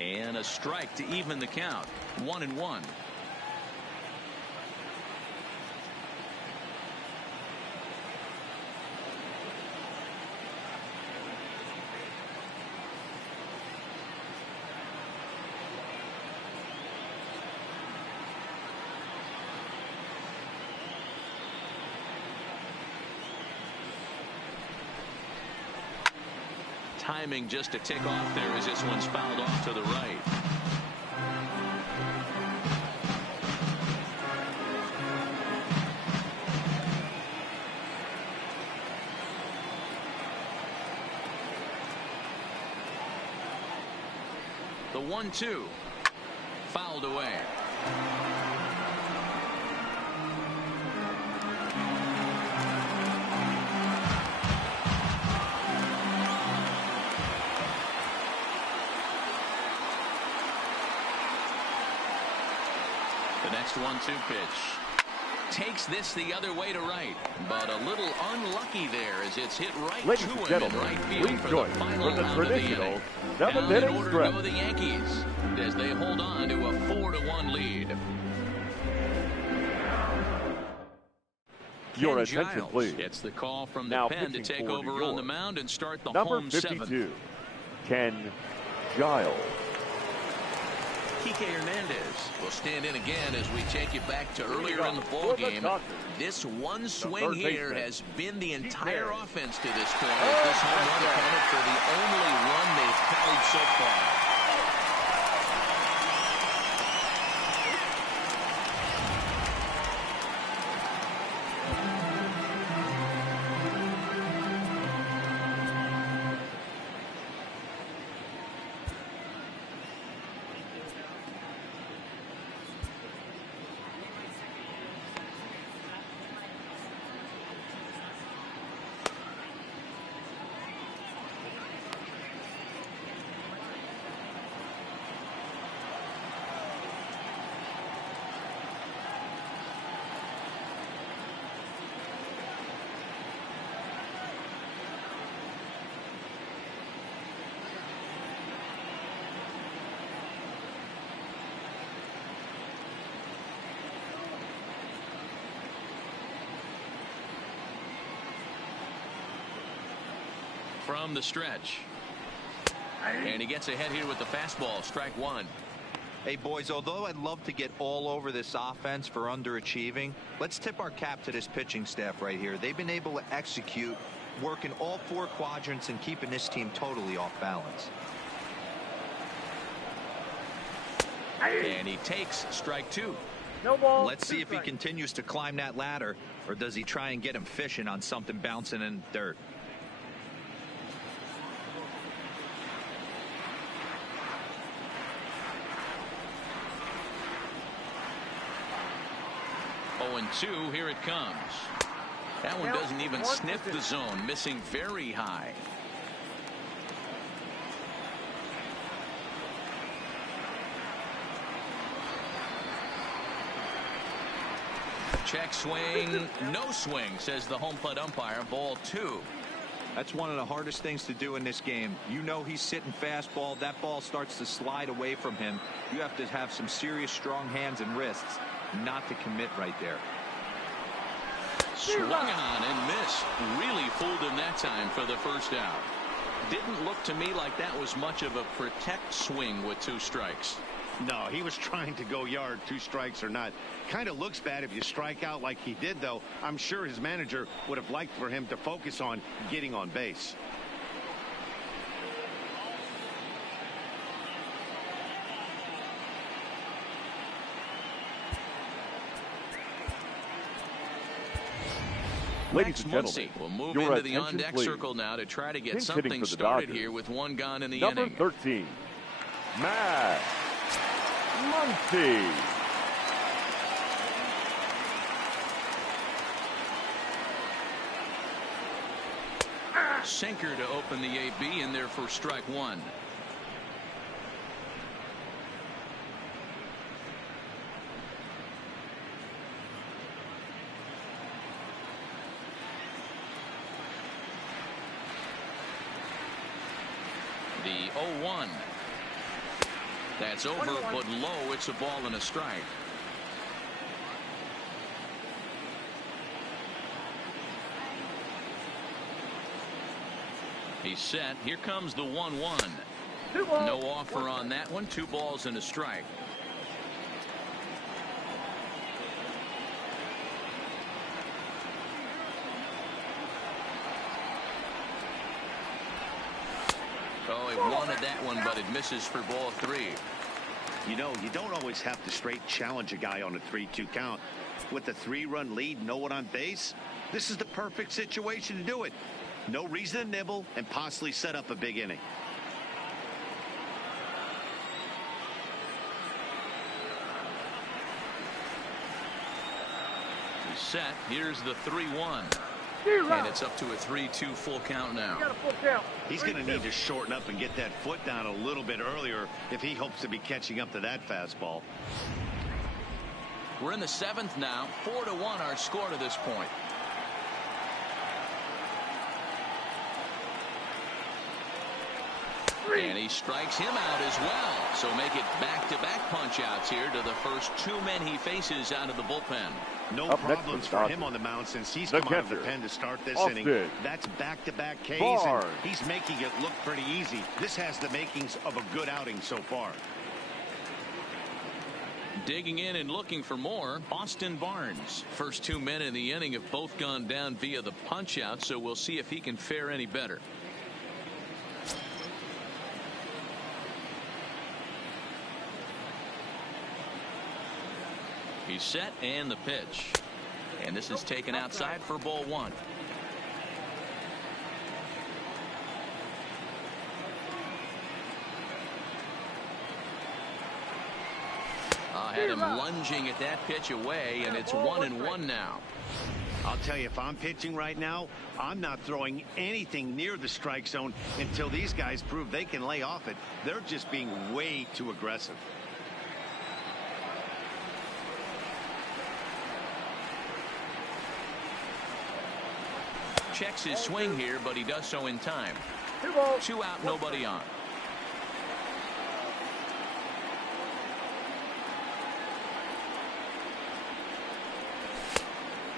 And a strike to even the count. 1-1. Timing just to tick off there as this one's fouled off to the right. The 1-2 fouled away. The next 1-2 pitch takes this the other way to right, but a little unlucky there as it's hit right Ladies to and him gentlemen, in right field please for join the final for the out of the traditional inning. seventh Down in inning order stretch. to go the Yankees as they hold on to a 4-1 lead. Your Ken attention, Giles please. gets the call from the Now pen to pitching take for over New on the York. mound and start the Number home 52, seventh. Ken Giles. Kike Hernandez will stand in again as we take you back to earlier in the ball For the game. Dodgers, This one swing third here baseman, has been the entire Kershaw. offense to this point. As this home run accounted for the only run they've tallied so far. From the stretch. And he gets ahead here with the fastball. Strike one. Hey, boys, although I'd love to get all over this offense for underachieving, let's tip our cap to this pitching staff right here. They've been able to execute, working all 4 quadrants and keeping this team totally off balance. And he takes strike 2. No ball. Let's see if he continues to climb that ladder, or does he try and get him fishing on something bouncing in the dirt. 1-2. Here it comes. That one doesn't even sniff the zone, missing very high. Check swing, no swing, says the home plate umpire. Ball 2. That's one of the hardest things to do in this game. You know he's sitting fastball. That ball starts to slide away from him. You have to have some serious strong hands and wrists not to commit right there. Swung on and missed. Really fooled him that time for the first out. Didn't look to me like that was much of a protect swing with 2 strikes. No, he was trying to go yard, 2 strikes or not. Kind of looks bad if you strike out like he did, though. I'm sure his manager would have liked for him to focus on getting on base. Ladies and gentlemen, will move your into the attention, on-deck please. circle now to try to get Pinch something hitting for the started Dodgers. here with 1 gone in the Number inning. 13, Matt Muncy. Sinker to open the AB in there for strike 1. The 0-1. That's over, but low. It's a ball and a strike. He's set. Here comes the 1-1. No offer on that one. 2 balls and a strike. Oh, he wanted that one, but it misses for ball 3. You know, you don't always have to straight challenge a guy on a 3-2 count. With a 3-run lead, no one on base, this is the perfect situation to do it. No reason to nibble and possibly set up a big inning. He's set. Here's the 3-1. And it's up to a 3-2 full count now. He's going to need to shorten up and get that foot down a little bit earlier if he hopes to be catching up to that fastball. We're in the 7th now. 4-1 our score to this point. And he strikes him out as well. So make it back-to-back punch-outs here to the first 2 men he faces out of the bullpen. No Up problems for him on the mound since he's come out of the pen to start this inning. That's back-to-back Ks, and he's making it look pretty easy. This has the makings of a good outing so far. Digging in and looking for more, Austin Barnes. First 2 men in the inning have both gone down via the punch-out, so we'll see if he can fare any better. He's set and the pitch. And this is taken outside for ball 1. Had him lunging at that pitch away, and it's 1-1 now. I'll tell you, if I'm pitching right now, I'm not throwing anything near the strike zone until these guys prove they can lay off it. They're just being way too aggressive. Checks his swing here, but he does so in time. 2 out, nobody on.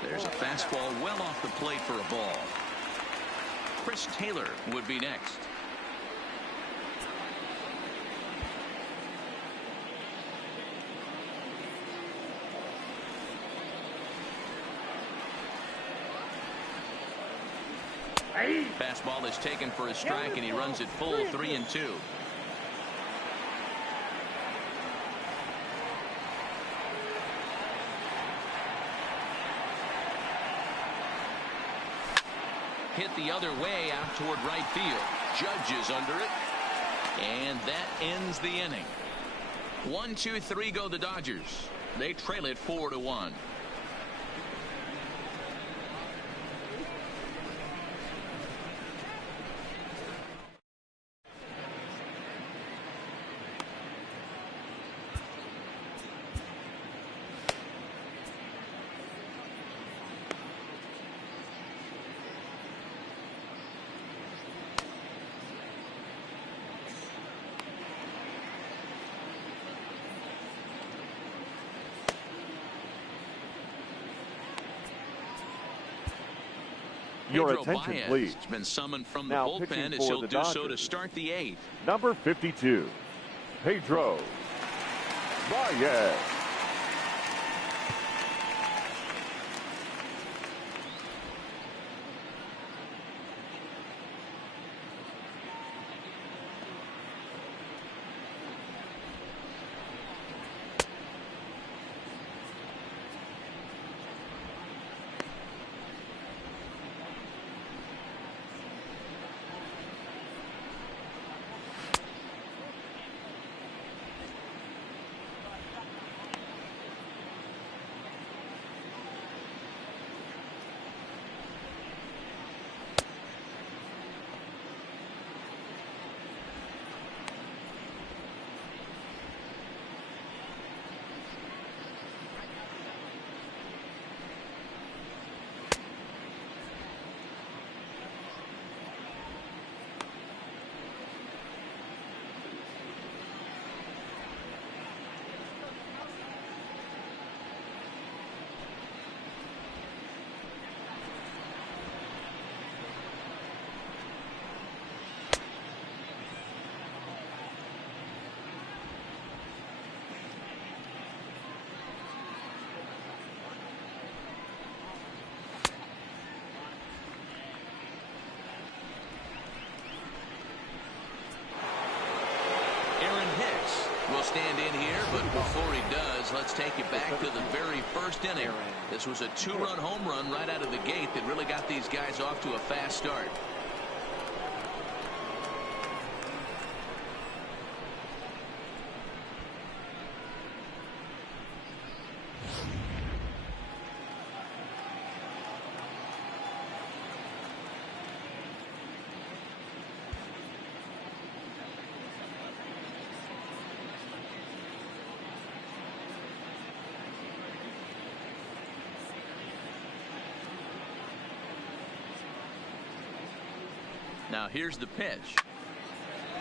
There's a fastball well off the plate for a ball. Chris Taylor would be next. Fastball is taken for a strike, and he runs it full 3-2. Hit the other way out toward right field. Judge is under it. And that ends the inning. 1-2-3 go the Dodgers. They trail it 4-1. Your Pedro attention, Baez please. has been summoned from the Now bullpen pitching as for he'll the do so to Dodgers. start the 8th. Number 52, Pedro Baez. Will stand in here, but before he does, let's take it back to the very first inning. This was a 2-run home run right out of the gate that really got these guys off to a fast start. Now here's the pitch.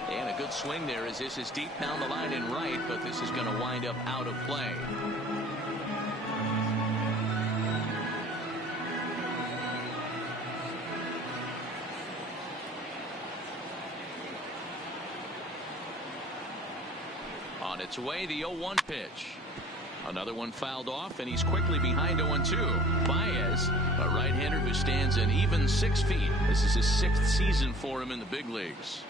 And a good swing there as this is deep down the line and right, but this is going to wind up out of play. On its way, the 0-1 pitch. Another one fouled off, and he's quickly behind 0-2. Baez, a right-hander who stands an even 6 feet. This is his 6th season for him in the big leagues.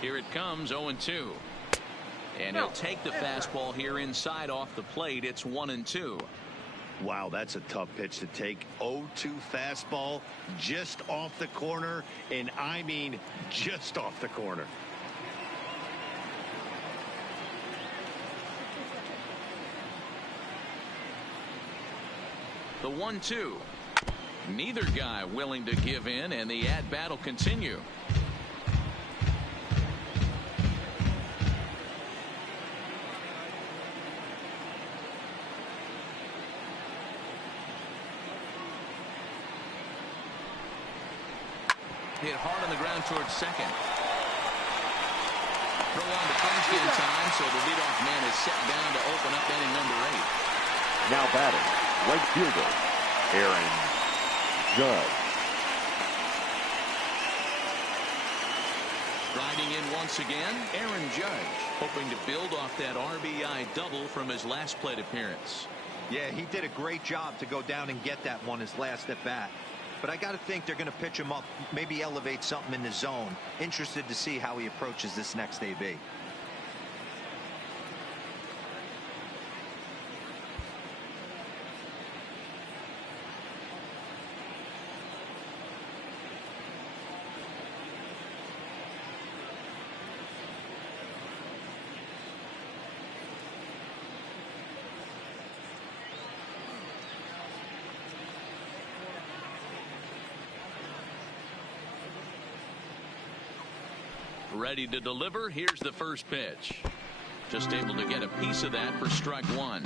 Here it comes, 0-2. And he'll take the fastball here inside off the plate. It's 1-2. Wow, that's a tough pitch to take. 0-2 fastball just off the corner, and I mean just off the corner. The 1-2. Neither guy willing to give in, and the at-bat will continue. Hit hard on the ground towards second. Throw on to first in time, so the leadoff man is set down to open up inning number 8. Now batting, right fielder, Aaron Judge. Riding in once again, Aaron Judge, hoping to build off that RBI double from his last plate appearance. Yeah, he did a great job to go down and get that one his last at bat. But I got to think they're going to pitch him up, maybe elevate something in the zone. Interested to see how he approaches this next AB. Ready to deliver. Here's the first pitch. Just able to get a piece of that for strike 1.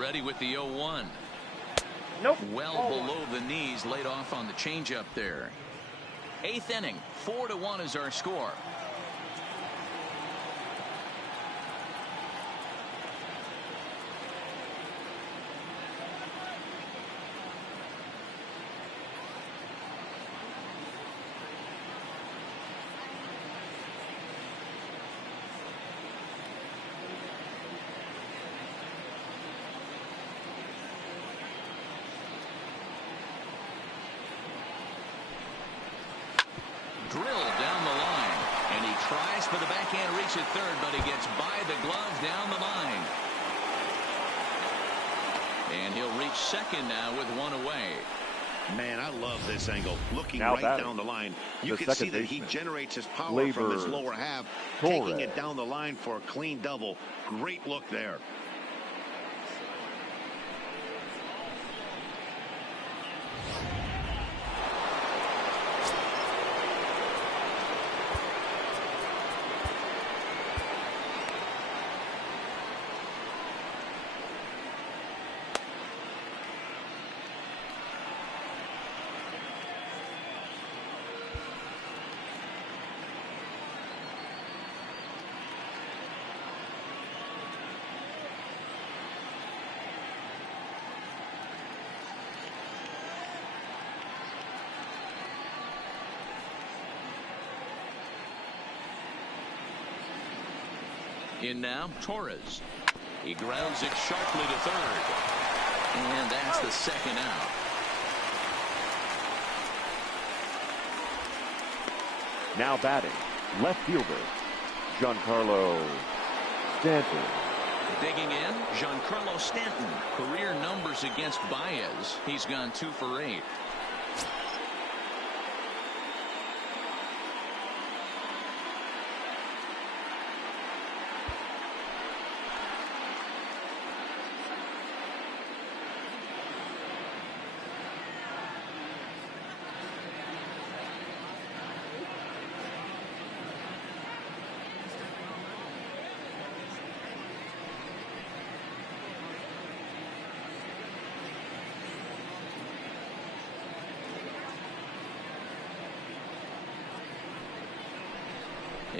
ready with the 0-1. Nope. Well below the knees, laid off on the changeup there. 8th inning, 4-1 is our score. Drilled down the line, and he tries for the backhand reach at third, but he gets by the glove down the line. And he'll reach second now with one away. Man, I love this angle. Looking Now right down the line, you can see that he generates his power from his lower half, taking it down the line for a clean double. Great look there. In now, Torres. He grounds it sharply to third. And that's the second out. Now batting, left fielder, Giancarlo Stanton. Digging in, Giancarlo Stanton. Career numbers against Baez. He's gone 2 for 8.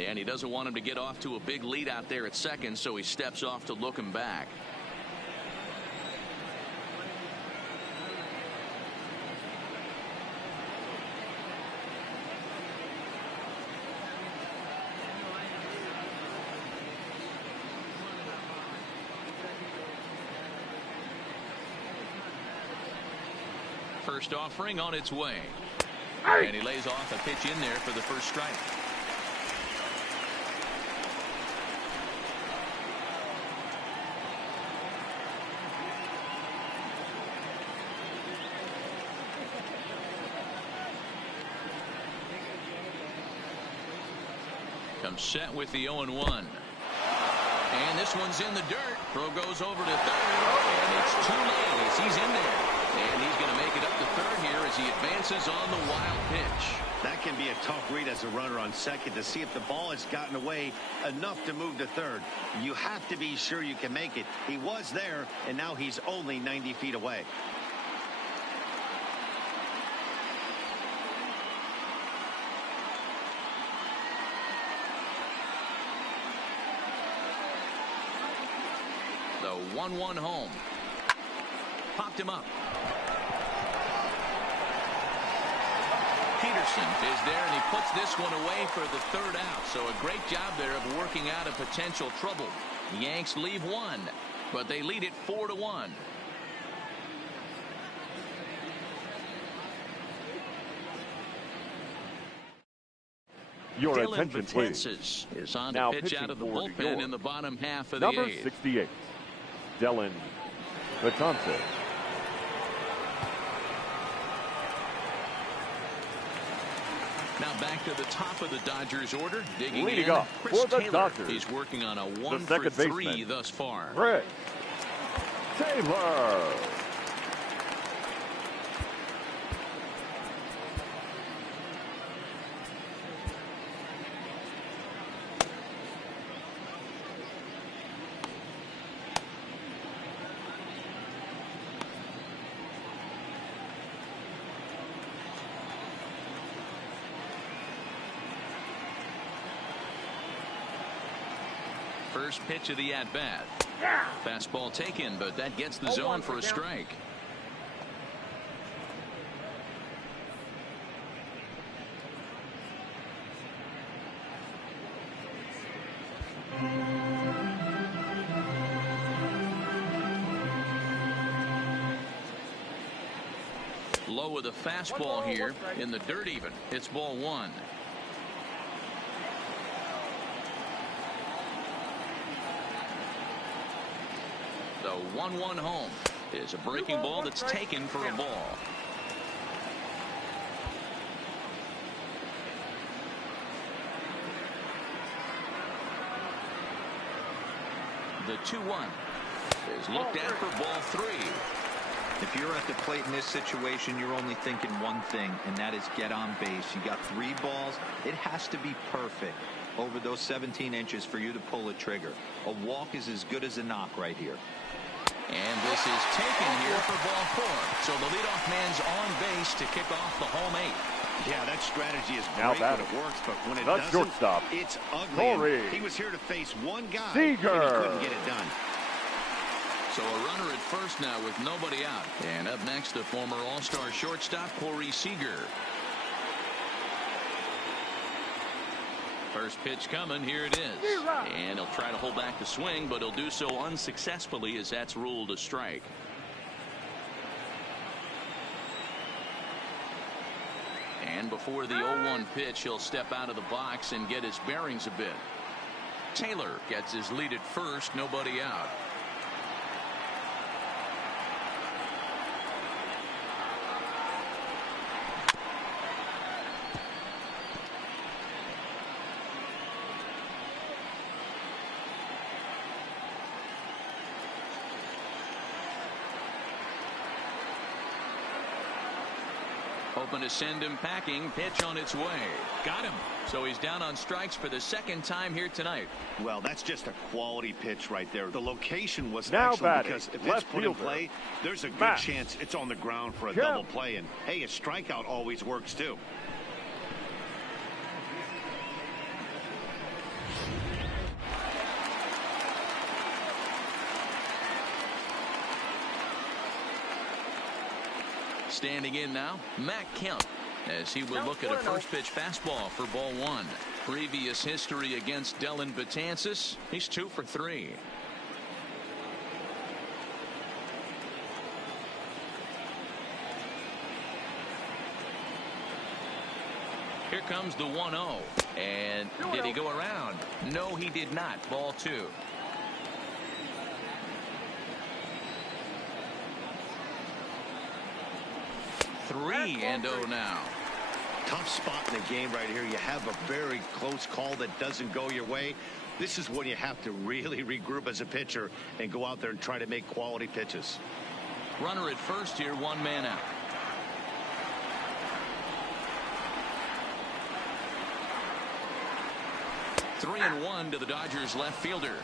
And he doesn't want him to get off to a big lead out there at second, so he steps off to look him back. First offering on its way. And he lays off a pitch in there for the first strike. Comes set with the 0-1. And this one's in the dirt. Throw goes over to third. And it's too late as he's in there. And he's going to make it up to third here as he advances on the wild pitch. That can be a tough read as a runner on second to see if the ball has gotten away enough to move to third. You have to be sure you can make it. He was there, and now he's only 90 feet away. The 1-1 home. Popped him up. Peterson is there, and he puts this one away for the third out. So a great job there of working out a potential trouble. The Yanks leave one, but they lead it 4-1. Your Dylan attention, please. Is on Now to pitch pitching out of the for bullpen New in the bottom half of Number the 8th. 68, Dylan Betances. Now back to the top of the Dodgers order. Digging Leading in, up Chris for the Taylor. Dodgers, He's working on a 1 the for 3 baseman, thus far. Chris Taylor. First pitch of the at-bat. Fastball taken, but that gets the zone for a strike. Low with a fastball here in the dirt even. It's ball one. The 1-1 home is a breaking ball that's taken for a ball. The 2-1 is looked at for ball three. If you're at the plate in this situation, you're only thinking one thing, and that is get on base. You got 3 balls. It has to be perfect over those 17 inches for you to pull a trigger. A walk is as good as a knock right here. And this is taken here for ball 4. So the leadoff man's on base to kick off the home 8. Yeah, that strategy is Now great when it works, but when it the doesn't, shortstop, it's ugly. Corey He was here to face one guy, Seager. and he couldn't get it done. So a runner at first now with nobody out. And up next, the former All-Star shortstop, Corey Seager. First pitch coming. Here it is. And he'll try to hold back the swing, but he'll do so unsuccessfully as that's ruled a strike. And before the 0-1 pitch, he'll step out of the box and get his bearings a bit. Taylor gets his lead at first, nobody out. Hoping to send him packing. Pitch on its way. Got him. So he's down on strikes for the second time here tonight. Well, that's just a quality pitch right there. The location was Now excellent batting, because if it's left put in fielder, play, there's a good Matt. chance it's on the ground for a Jim. double play. And, hey, a strikeout always works, too. Standing in now, Matt Kemp, as he will look at a first pitch fastball for ball 1. Previous history against Dellin Betances, he's 2 for 3. Here comes the 1-0. And did he go around? No, he did not. Ball 2. 3-0 now. Tough spot in the game right here. You have a very close call that doesn't go your way. This is when you have to really regroup as a pitcher and go out there and try to make quality pitches. Runner at first here, 1 man out. Three and 1 to the Dodgers left fielder.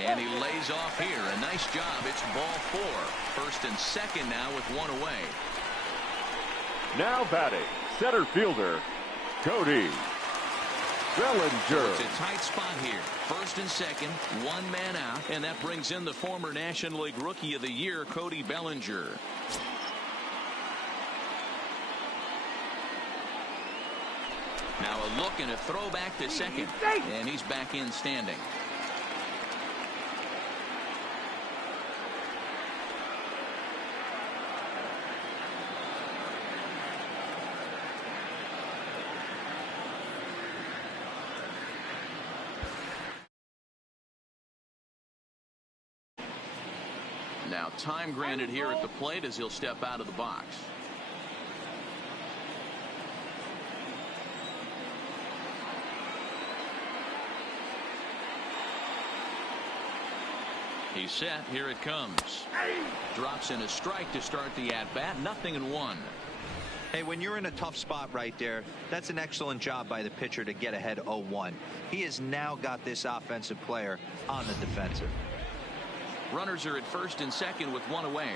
And he lays off here. A nice job. It's ball 4. First and second now with 1 away. Now batting, center fielder, Cody Bellinger. It's a tight spot here. First and second, 1 man out. And that brings in the former National League Rookie of the Year, Cody Bellinger. Now a look and a throw back to second. And he's back in standing. Now time granted here at the plate as he'll step out of the box. He's set. Here it comes. Drops in a strike to start the at-bat. 0-1. Hey, when you're in a tough spot right there, that's an excellent job by the pitcher to get ahead 0-1. He has now got this offensive player on the defensive. Runners are at first and second with 1 away.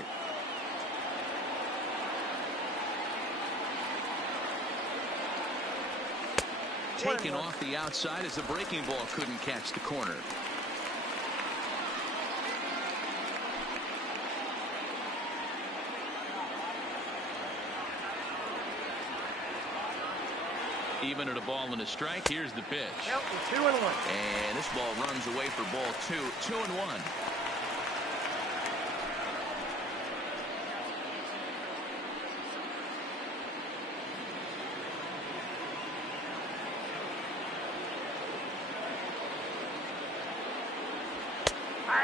taken off the outside as the breaking ball couldn't catch the corner. Even at a ball and a strike, here's the pitch. Yep, 2-1. And this ball runs away for ball 2. 2-1.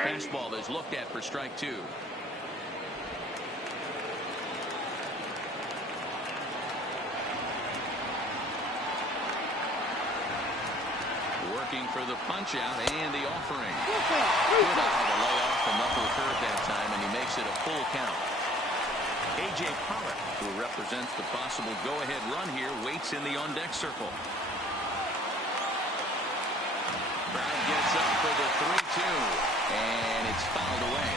Fastball is looked at for strike 2. Working for the punch out and the offering. Good eye to lay off the knuckle curve that time, and he makes it a full count. A.J. Pollock, who represents the possible go-ahead run here, waits in the on-deck circle. Brown gets up for the 3-2, and it's fouled away.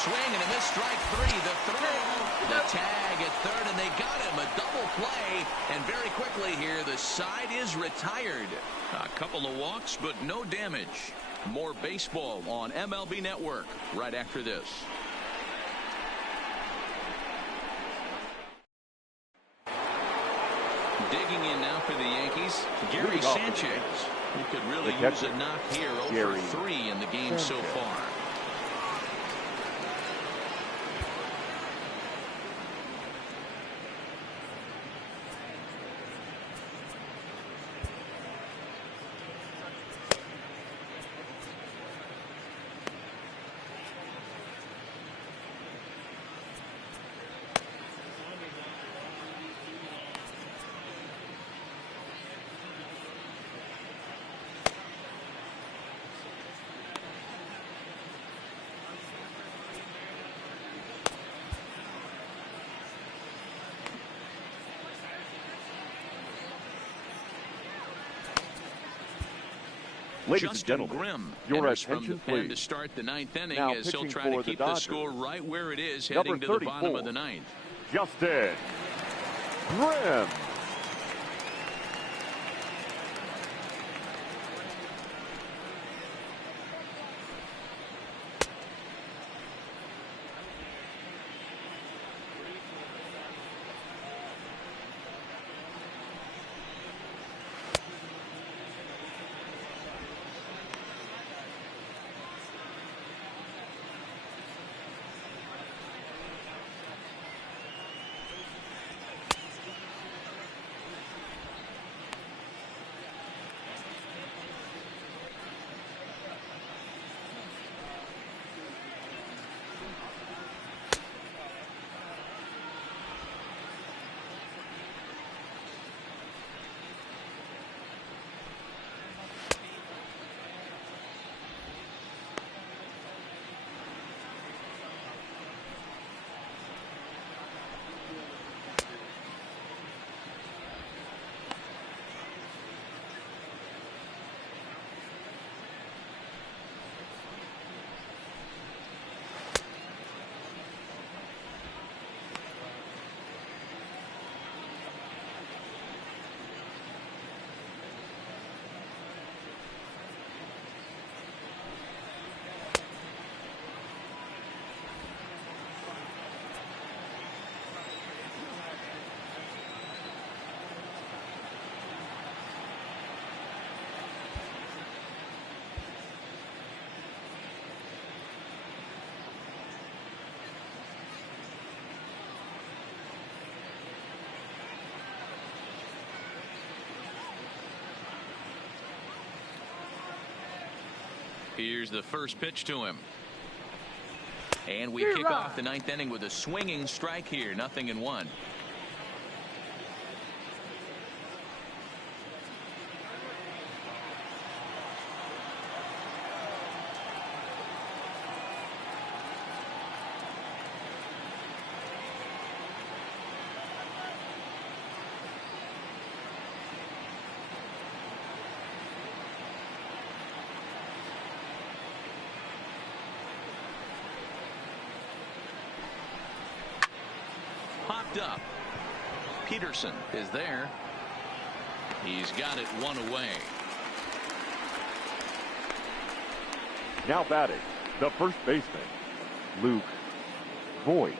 Swing and a miss, strike 3. The throw, the tag at third, and they got him. A double play, and very quickly here, the side is retired. A couple of walks, but no damage. More baseball on MLB Network right after this. Digging in now for the Yankees, Gary Sanchez, who could really use a knock here. Over 3 in the game so far. Ladies and gentlemen, Grimm your from the attention, pen please. to start the 9th inning Now as he'll pitching try to for keep the the Dodgers, score right where it is, number heading to the bottom of the 9th. Justin Grimm. Here's the first pitch to him. And we kick off the 9th inning with a swinging strike here. 0-1. popped up. Peterson is there. He's got it one away. Now batting, the first baseman, Luke Voigt.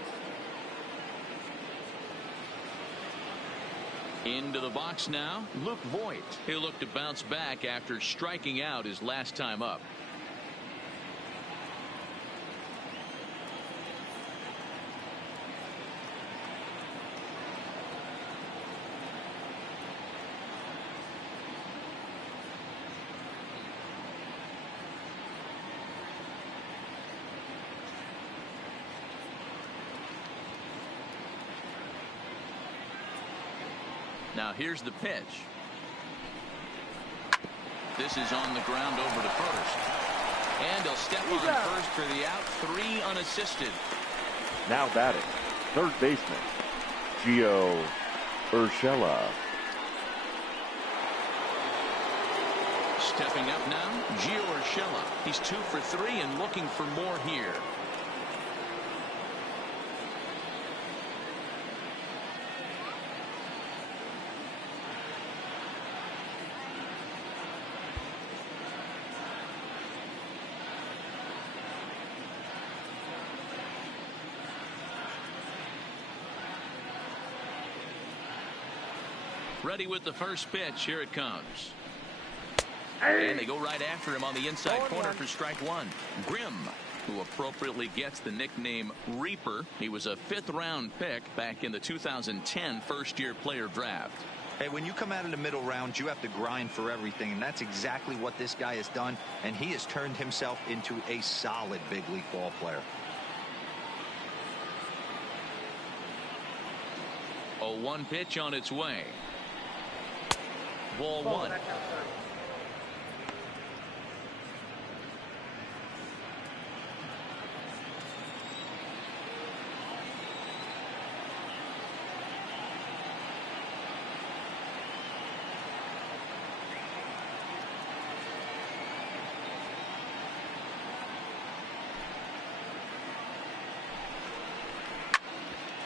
Into the box now, Luke Voigt. He'll look to bounce back after striking out his last time up. Now here's the pitch. This is on the ground over to first. And he'll step on first for the out. 3 unassisted. Now batting, third baseman, Gio Urshela. Stepping up now, Gio Urshela. He's 2 for 3 and looking for more here. Ready with the first pitch. Here it comes. And they go right after him on the inside corner for strike 1. Grimm, who appropriately gets the nickname Reaper. He was a 5th-round pick back in the 2010 first-year player draft. Hey, when you come out of the middle rounds, you have to grind for everything, and that's exactly what this guy has done, and he has turned himself into a solid big league ball player. 0-1 pitch on its way. Ball 1.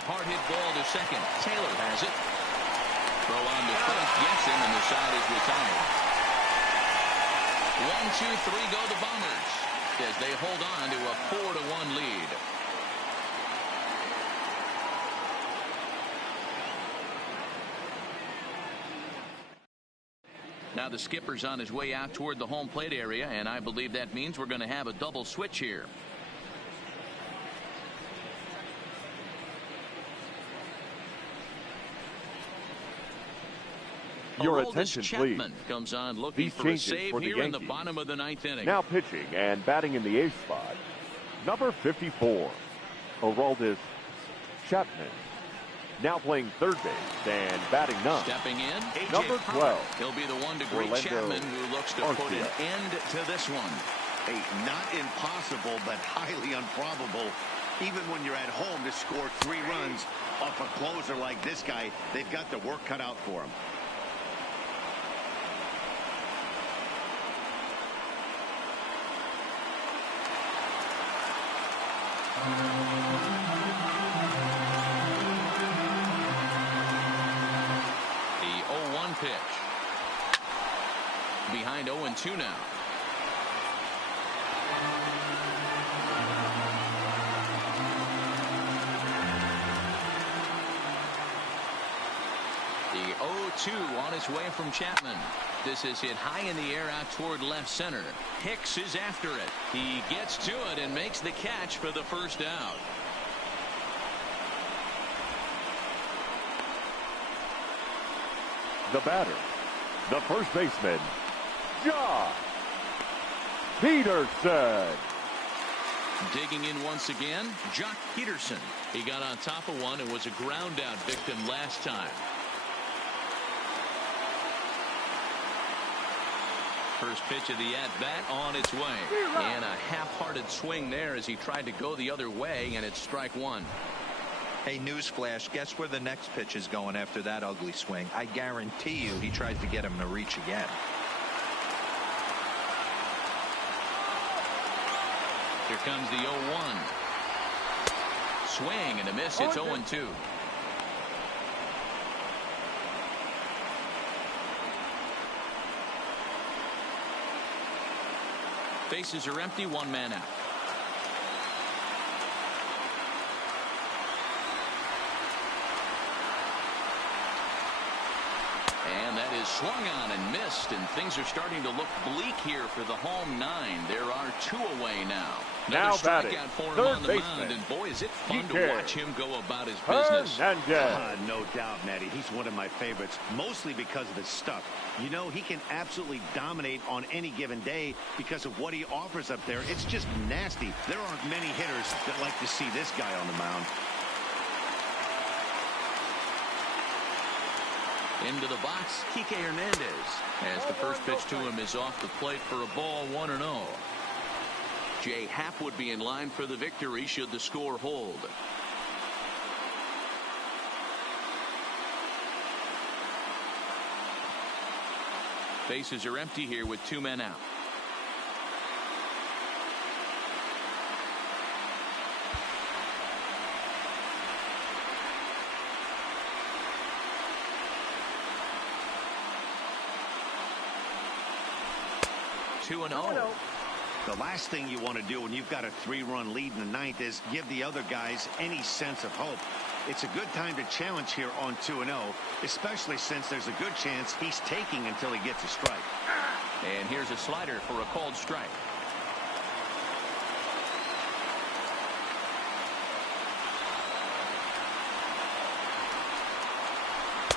Hard hit ball to second. Taylor has it. Throw on to first, gets him, and the side is retired. 1, 2, 3 go the Bombers as they hold on to a 4-1 lead. Now the skipper's on his way out toward the home plate area, and I believe that means we're going to have a double switch here. Your attention, please. Comes on looking for a save here in the bottom of the 9th inning. Now pitching and batting in the 8th spot, number 54, Aroldis Chapman. Now playing third base and batting 9. Stepping in, number 12. He'll be the one to greet Chapman, who looks to put an end to this one. Hey, not impossible, but highly improbable. Even when you're at home to score 3 runs off a closer like this guy, they've got the work cut out for him. The 0-1 pitch. Behind 0-2 now. The 0-2 on its way from Chapman. This is hit high in the air out toward left center. Hicks is after it. He gets to it and makes the catch for the first out. The batter, the first baseman, Josh Peterson. Digging in once again, Jock Peterson. He got on top of one and was a ground out victim last time. First pitch of the at-bat on its way. And a half-hearted swing there as he tried to go the other way, and it's strike 1. Hey, newsflash, guess where the next pitch is going after that ugly swing? I guarantee you he tries to get him to reach again. Here comes the 0-1. Swing and a miss. It's 0-2. Bases are empty, one man out. And that is swung on and missed, and things are starting to look bleak here for the home nine. There are two away now. Now Another batting, strikeout for him third on the baseman, mound, and boy, is it fun to Kershaw. watch him go about his business. No doubt, Matty. He's one of my favorites, mostly because of his stuff. You know, he can absolutely dominate on any given day because of what he offers up there. It's just nasty. There aren't many hitters that like to see this guy on the mound. Into the box, Kike Hernandez, as the first pitch to him is off the plate for a ball, 1-0. Jay Happ would be in line for the victory should the score hold. Bases are empty here with two men out. Two and 0. The last thing you want to do when you've got a 3-run lead in the ninth is give the other guys any sense of hope. It's a good time to challenge here on 2-0, especially since there's a good chance he's taking until he gets a strike. And here's a slider for a called strike.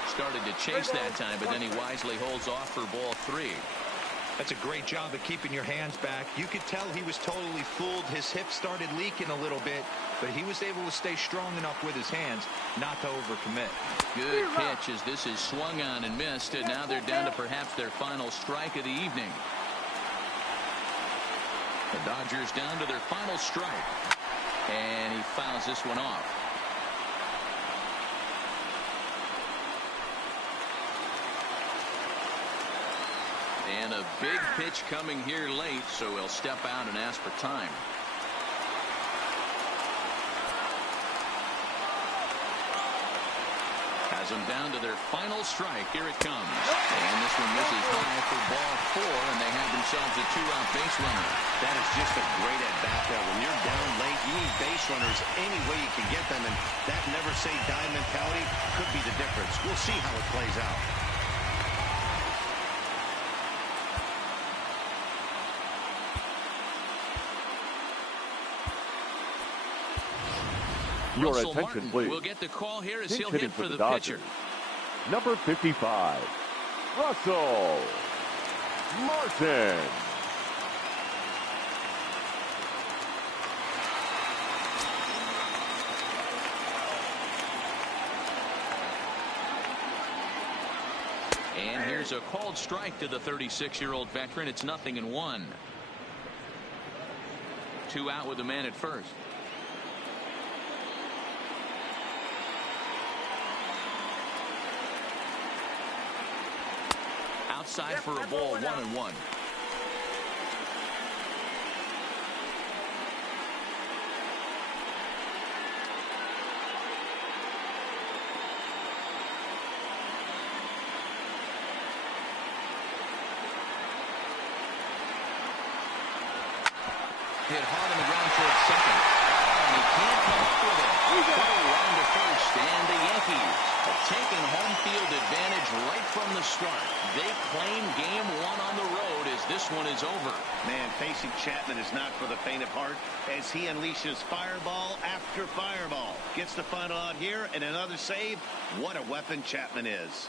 Started to chase that time, but then he wisely holds off for ball 3. That's a great job of keeping your hands back. You could tell he was totally fooled. His hip started leaking a little bit, but he was able to stay strong enough with his hands not to overcommit. Good pitch as this is swung on and missed, and now they're down to perhaps their final strike of the evening. The Dodgers down to their final strike, and he fouls this one off. And a big pitch coming here late, so he'll step out and ask for time. Has them down to their final strike. Here it comes. And this one misses high for ball 4, and they have themselves a 2-out base runner. That is just a great at-bat there. When you're down late, you need base runners any way you can get them, and that never-say-die mentality could be the difference. We'll see how it plays out. Your Russell attention, Martin please. will get the call here as Pinch he'll hitting hit for the Dodgers. pitcher. Number 55, Russell Martin. And here's a called strike to the 36-year-old veteran. It's 0-1. 2 out with the man at first. Outside for a ball, 1-1. Hit hard on the ground towards second. And he can't come up with it. Throw around to first, and the Yankees have taken home field advantage right from the start. They claim game 1 on the road as this one is over. Man, facing Chapman is not for the faint of heart as he unleashes fireball after fireball. Gets the final out here and another save. What a weapon Chapman is.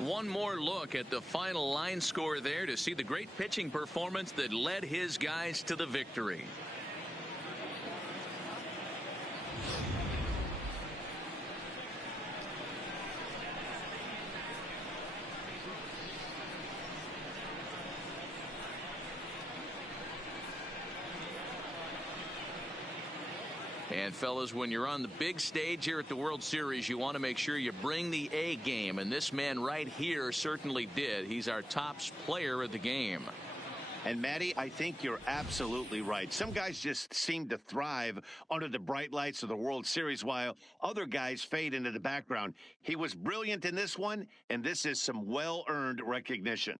One more look at the final line score there to see the great pitching performance that led his guys to the victory. And, fellas, when you're on the big stage here at the World Series, you want to make sure you bring the A game. And this man right here certainly did. He's our top player of the game. And, Matty, I think you're absolutely right. Some guys just seem to thrive under the bright lights of the World Series, while other guys fade into the background. He was brilliant in this one, and this is some well-earned recognition.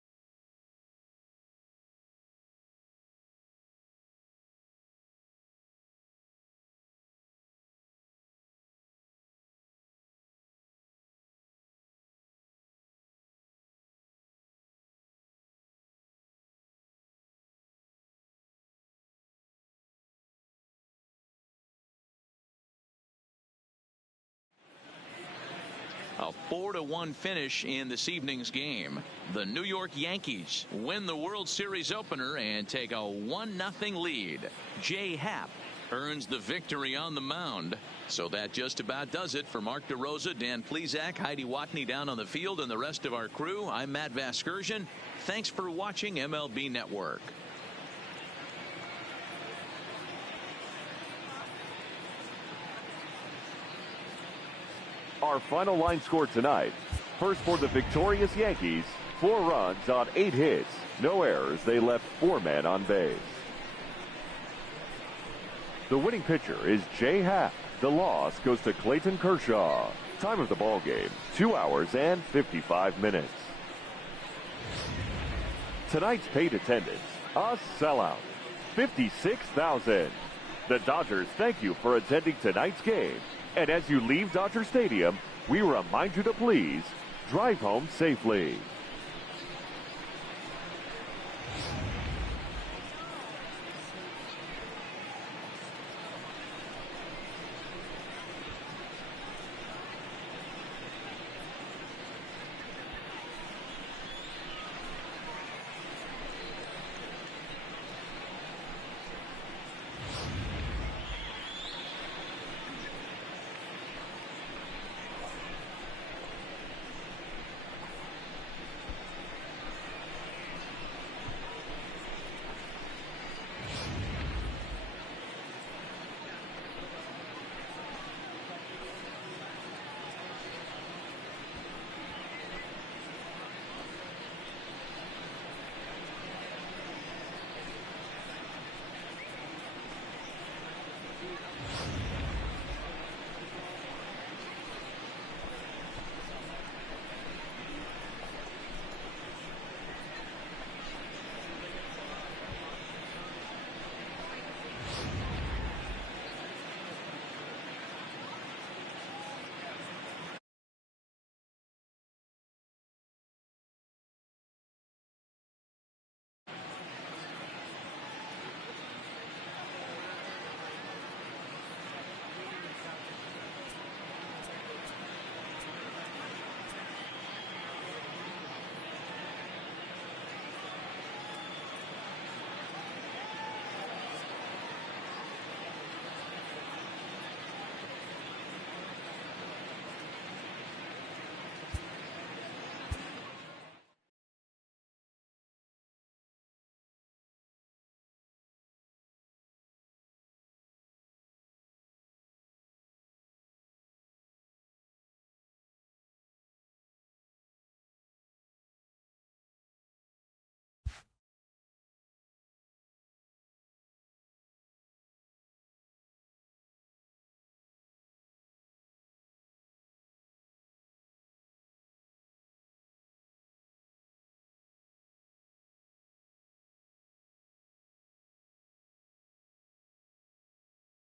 A 4-1 finish in this evening's game. The New York Yankees win the World Series opener and take a 1-0 lead. Jay Happ earns the victory on the mound. So that just about does it for Mark DeRosa, Dan Plesac, Heidi Watney down on the field, and the rest of our crew. I'm Matt Vasgersian. Thanks for watching MLB Network. Our final line score tonight. First for the victorious Yankees, 4 runs on 8 hits. No errors. They left 4 men on base. The winning pitcher is Jay Happ. The loss goes to Clayton Kershaw. Time of the ball game, 2 hours and 55 minutes. Tonight's paid attendance, a sellout, 56,000. The Dodgers thank you for attending tonight's game. And as you leave Dodger Stadium, we remind you to please drive home safely.